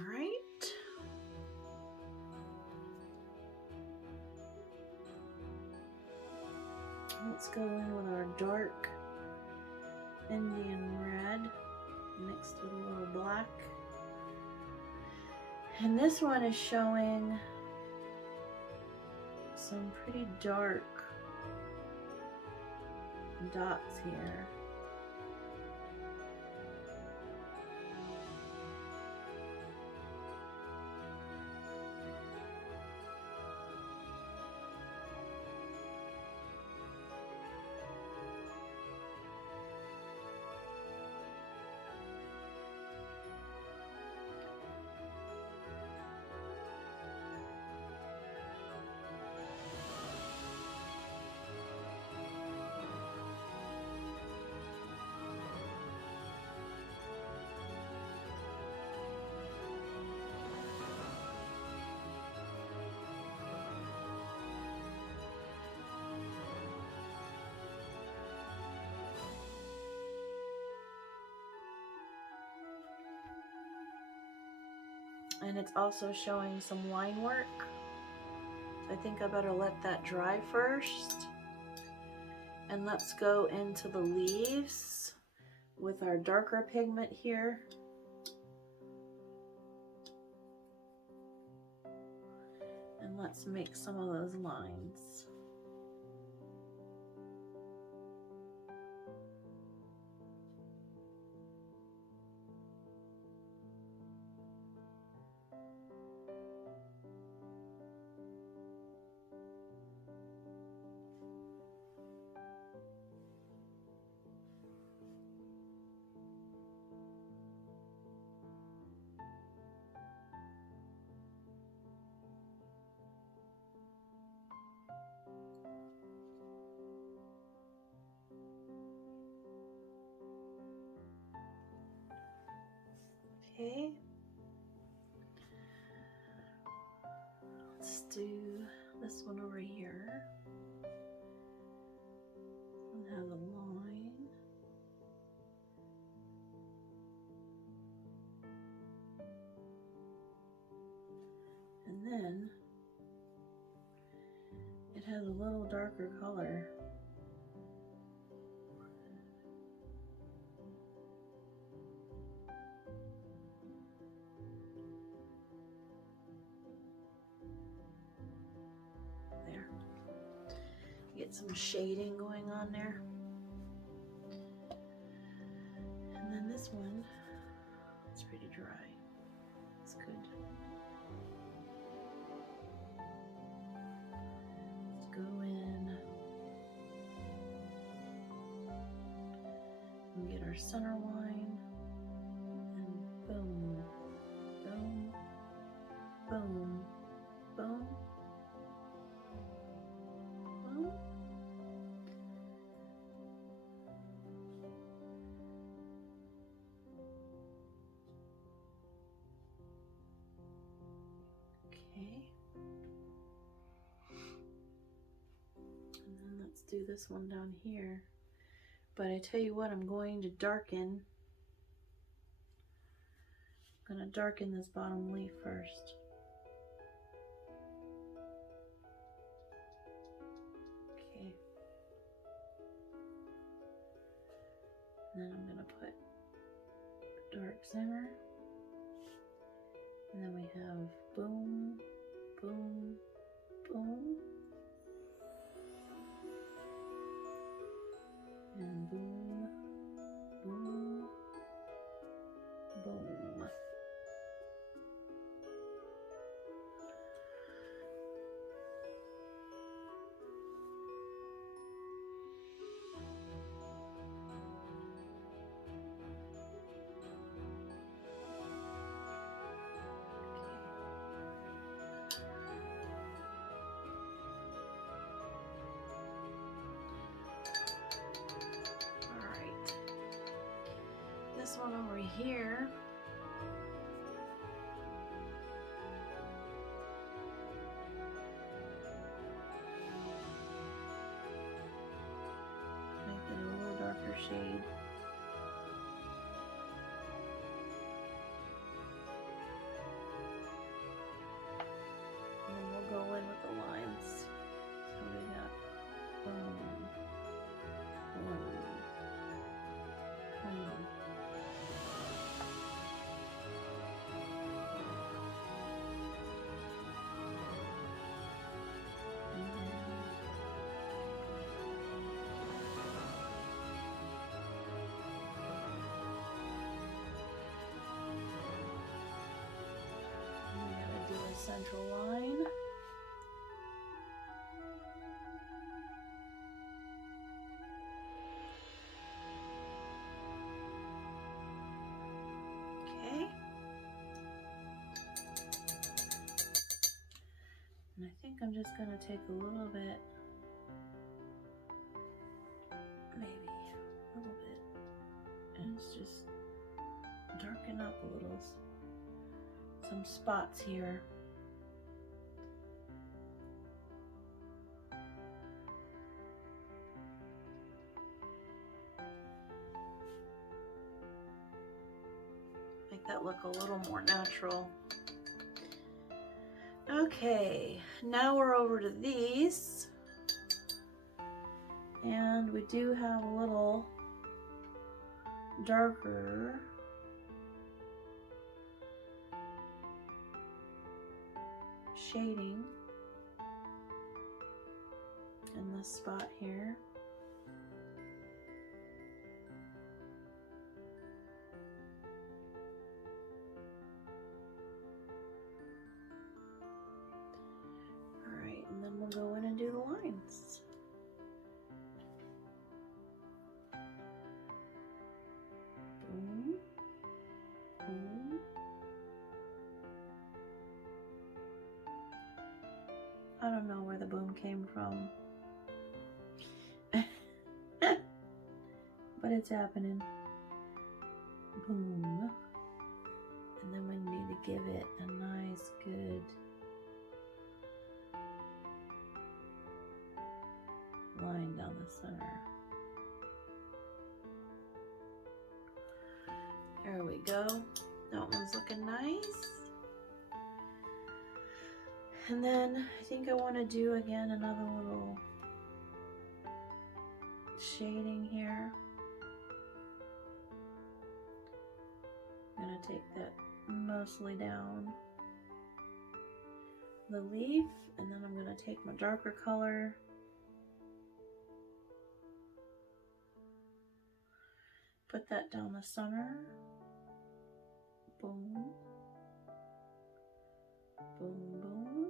Alright. Let's go in with our dark Indian red mixed with a little black. And this one is showing some pretty dark dots here. And it's also showing some line work. So I think I better let that dry first. And let's go into the leaves with our darker pigment here. And let's make some of those lines. Okay, let's do this one over here and have a line. And then it has a little darker color. Get some shading going on there. And then this one, it's pretty dry. It's good. Let's go in and get our center line. And boom, boom, boom, boom. And then let's do this one down here. But I tell you what, I'm going to darken. I'm going to darken this bottom leaf first. Okay. And then I'm going to put a dark center. And then we have boom, boom, boom. And boom, boom, boom. This one over here, make it a little darker shade. And then we'll go in with the lines. So we got boom, boom, boom. Central line. Okay. And I think I'm just going to take a little bit, maybe a little bit, and it's just darken up a little, some spots here. Make that look a little more natural. Okay, now we're over to these, and we do have a little darker shading in this spot here. Alright, and then we'll go in and do the lines. Boom, boom. I don't know where the boom came from. But it's happening. Boom. And then we need to give it a nice, good line down the center. There we go. That one's looking nice. And then I think I want to do again another little shading here. I'm going to take that mostly down the leaf, and then I'm going to take my darker color, put that down the center. Boom, boom, boom.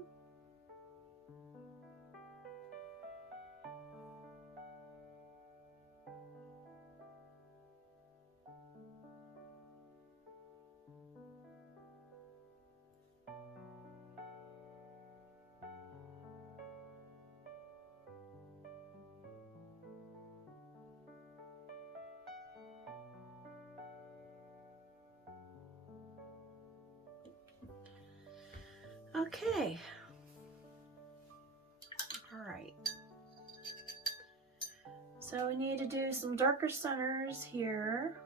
Okay. All right. So we need to do some darker centers here.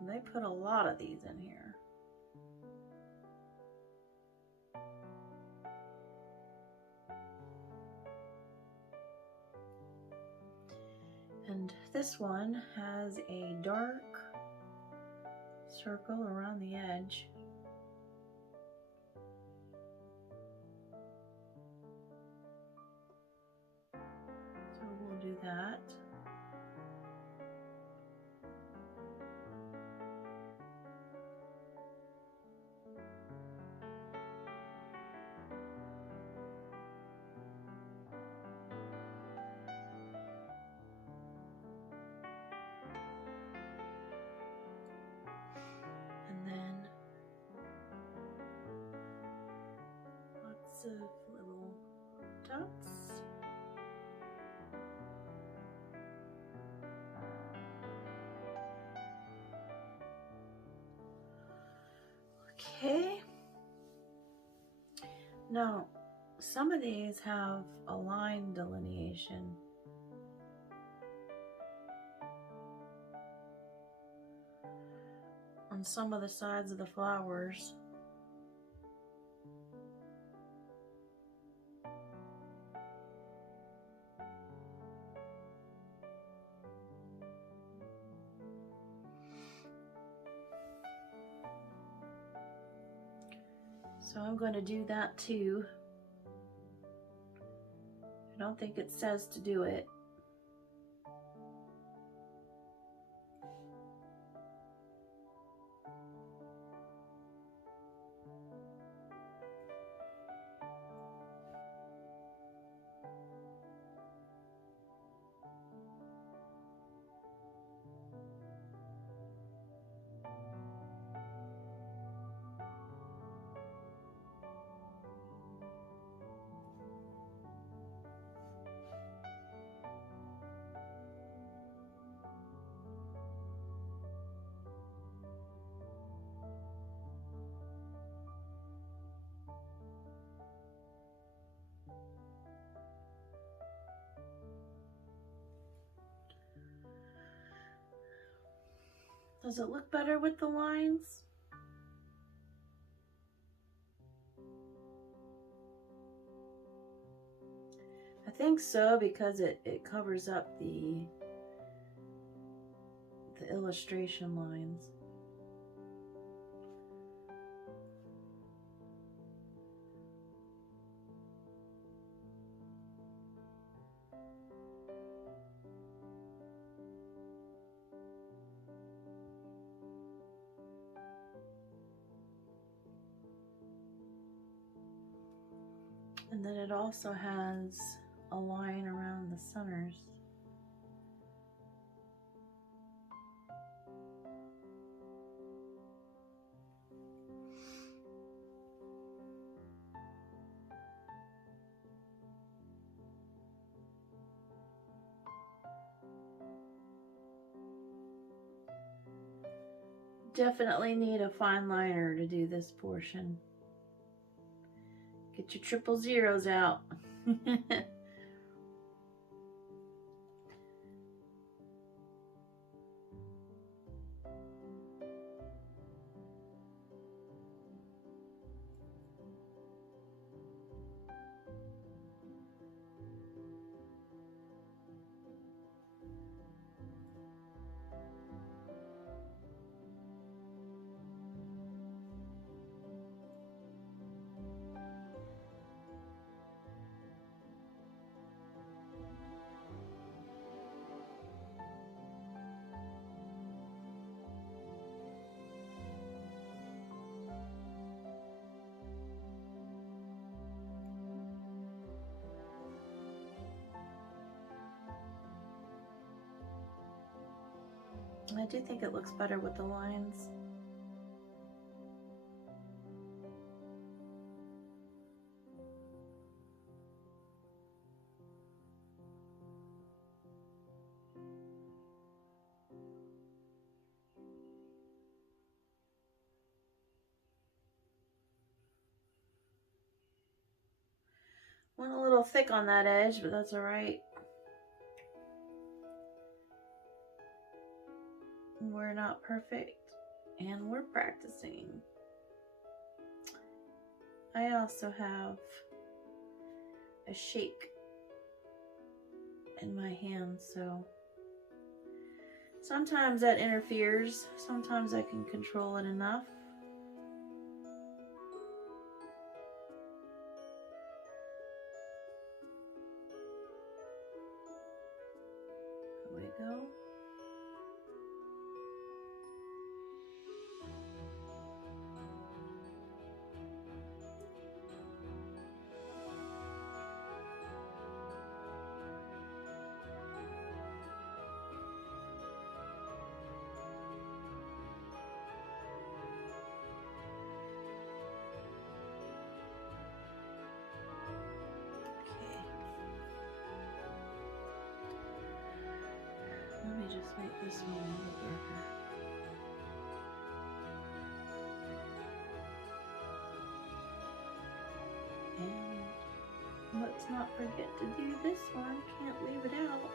And they put a lot of these in here. And this one has a dark circle around the edge. So we'll do that. Of little dots. Okay. Now, some of these have a line delineation. On some of the sides of the flowers. So I'm going to do that too. I don't think it says to do it. Does it look better with the lines? I think so, because it covers up the illustration lines. And then it also has a line around the centers. Definitely need a fine liner to do this portion. Get your 000s out. I do think it looks better with the lines. Went a little thick on that edge, but that's all right. We're not perfect, and we're practicing. I also have a shake in my hand, so sometimes that interferes. Sometimes I can control it enough. There we go. Let me just make this one a little darker. And let's not forget to do this one. Can't leave it out.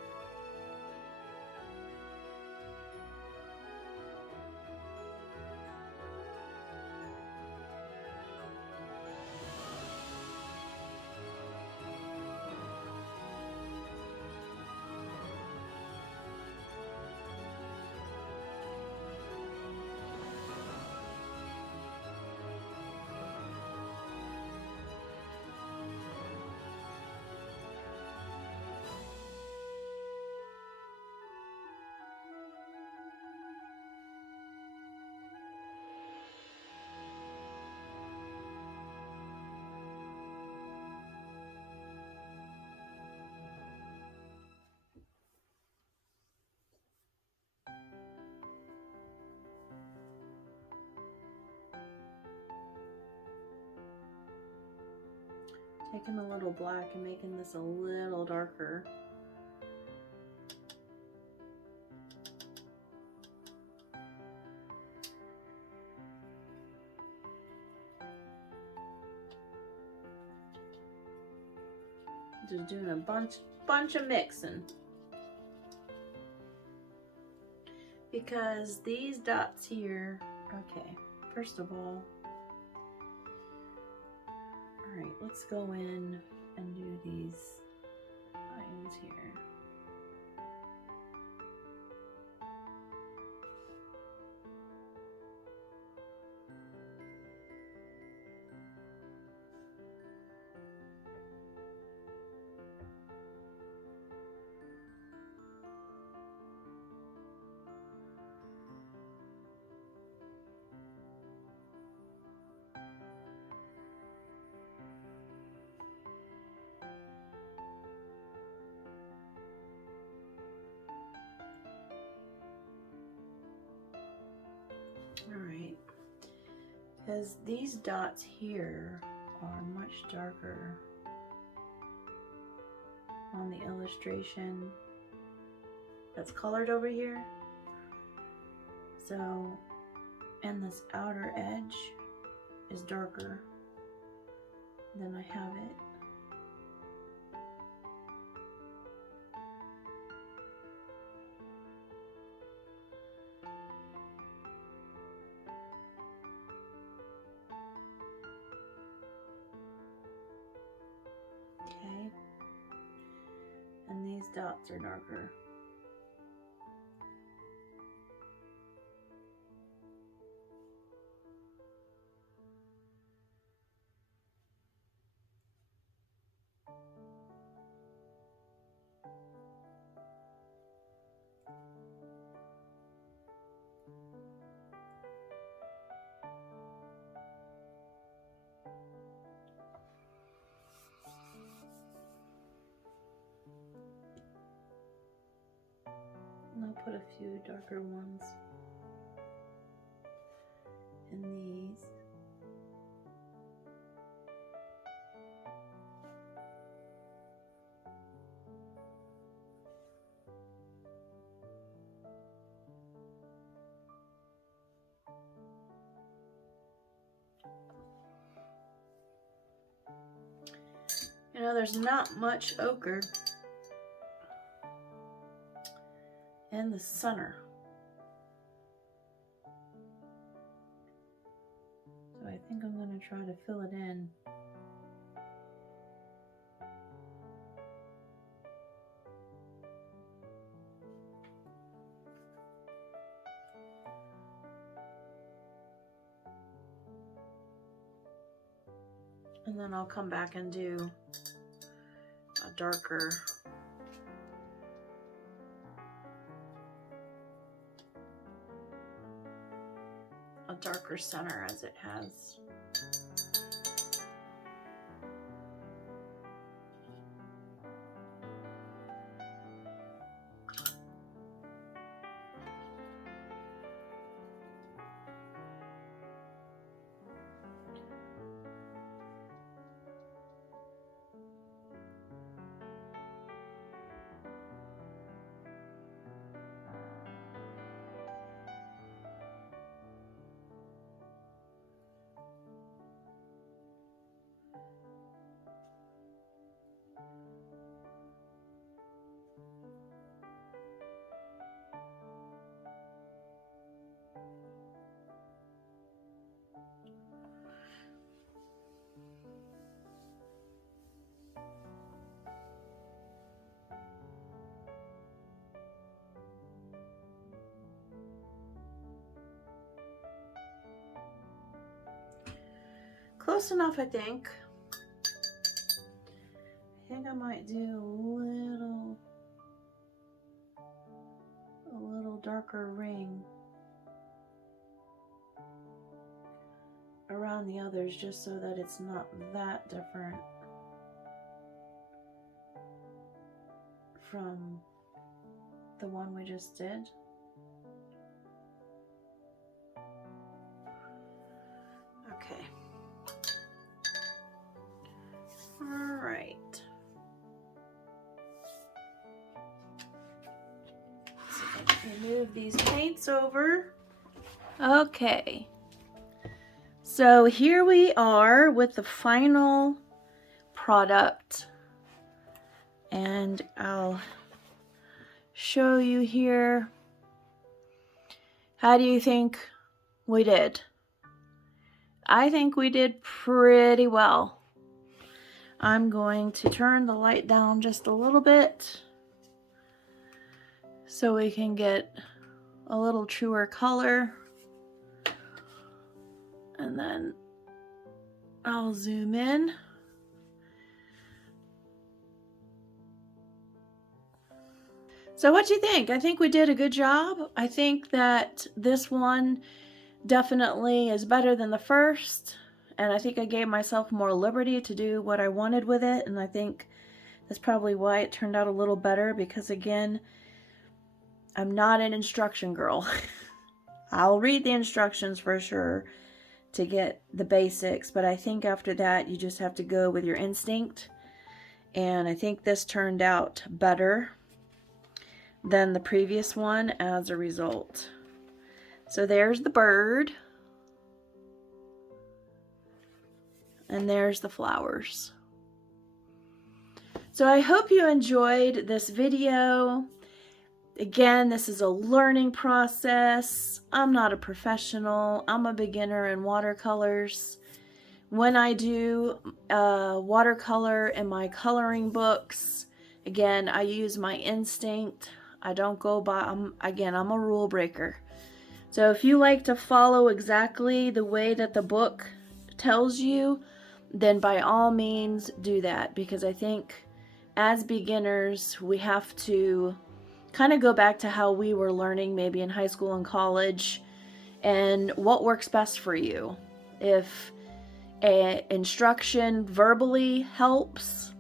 Taking a little black and making this a little darker. Just doing a bunch of mixing. because these dots here, okay, first of all right, let's go in and do these lines here. Alright, because these dots here are much darker on the illustration that's colored over here. So, and this outer edge is darker than I have it. Okay, and these dots are darker. And I'll put a few darker ones in these. You know, there's not much ochre in the center. So I think I'm going to try to fill it in. And then I'll come back and do a darker center as it has. Close enough, I think. I think I might do a little darker ring around the others, just so that it's not that different from the one we just did. Okay. All right. So let me move these paints over. Okay. So here we are with the final product, and I'll show you here. How do you think we did? I think we did pretty well. I'm going to turn the light down just a little bit so we can get a little truer color. And then I'll zoom in. So what do you think? I think we did a good job. I think that this one definitely is better than the first. And I think I gave myself more liberty to do what I wanted with it. And I think that's probably why it turned out a little better, because again, I'm not an instruction girl. I'll read the instructions for sure to get the basics, but I think after that you just have to go with your instinct. And I think this turned out better than the previous one as a result. So there's the bird. And there's the flowers. So I hope you enjoyed this video. Again, this is a learning process. I'm not a professional. I'm a beginner in watercolors. When I do watercolor in my coloring books, again, I use my instinct. I don't go by, I'm a rule breaker. So if you like to follow exactly the way that the book tells you, then by all means do that, because I think as beginners we have to kind of go back to how we were learning maybe in high school and college and what works best for you. If instruction verbally helps,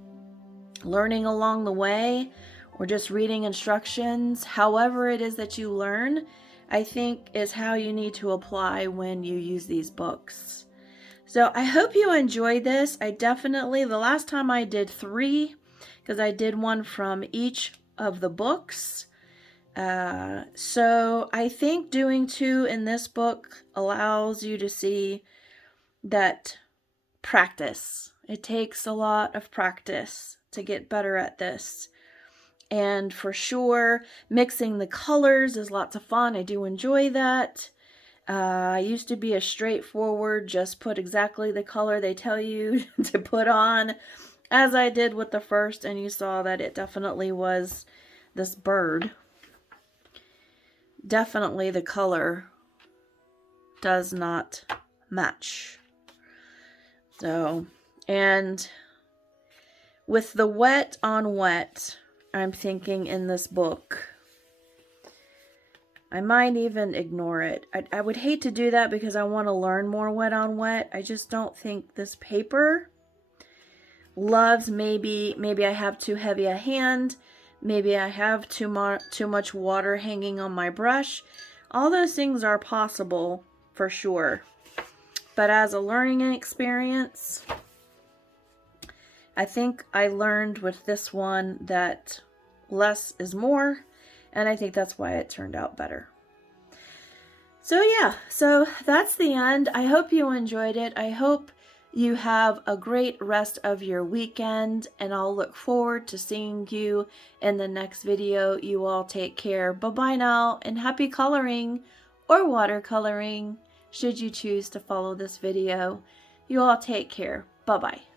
learning along the way, or just reading instructions, however it is that you learn, I think is how you need to apply when you use these books. So I hope you enjoyed this. I definitely, the last time I did 3, because I did one from each of the books. So I think doing 2 in this book allows you to see that practice. It takes a lot of practice to get better at this. And for sure, mixing the colors is lots of fun. I do enjoy that. I used to be a straightforward, just put exactly the color they tell you to put on, as I did with the first, and you saw that it definitely was this bird. Definitely the color does not match. So, and with the wet on wet, I'm thinking in this book, I might even ignore it. I would hate to do that because I want to learn more wet on wet. I just don't think this paper loves, maybe I have too heavy a hand, maybe I have too much water hanging on my brush. All those things are possible for sure. But as a learning experience, I think I learned with this one that less is more. And I think that's why it turned out better. So yeah, so that's the end. I hope you enjoyed it. I hope you have a great rest of your weekend, and I'll look forward to seeing you in the next video. You all take care. Bye-bye now, and happy coloring or watercoloring, should you choose to follow this video. You all take care. Bye-bye.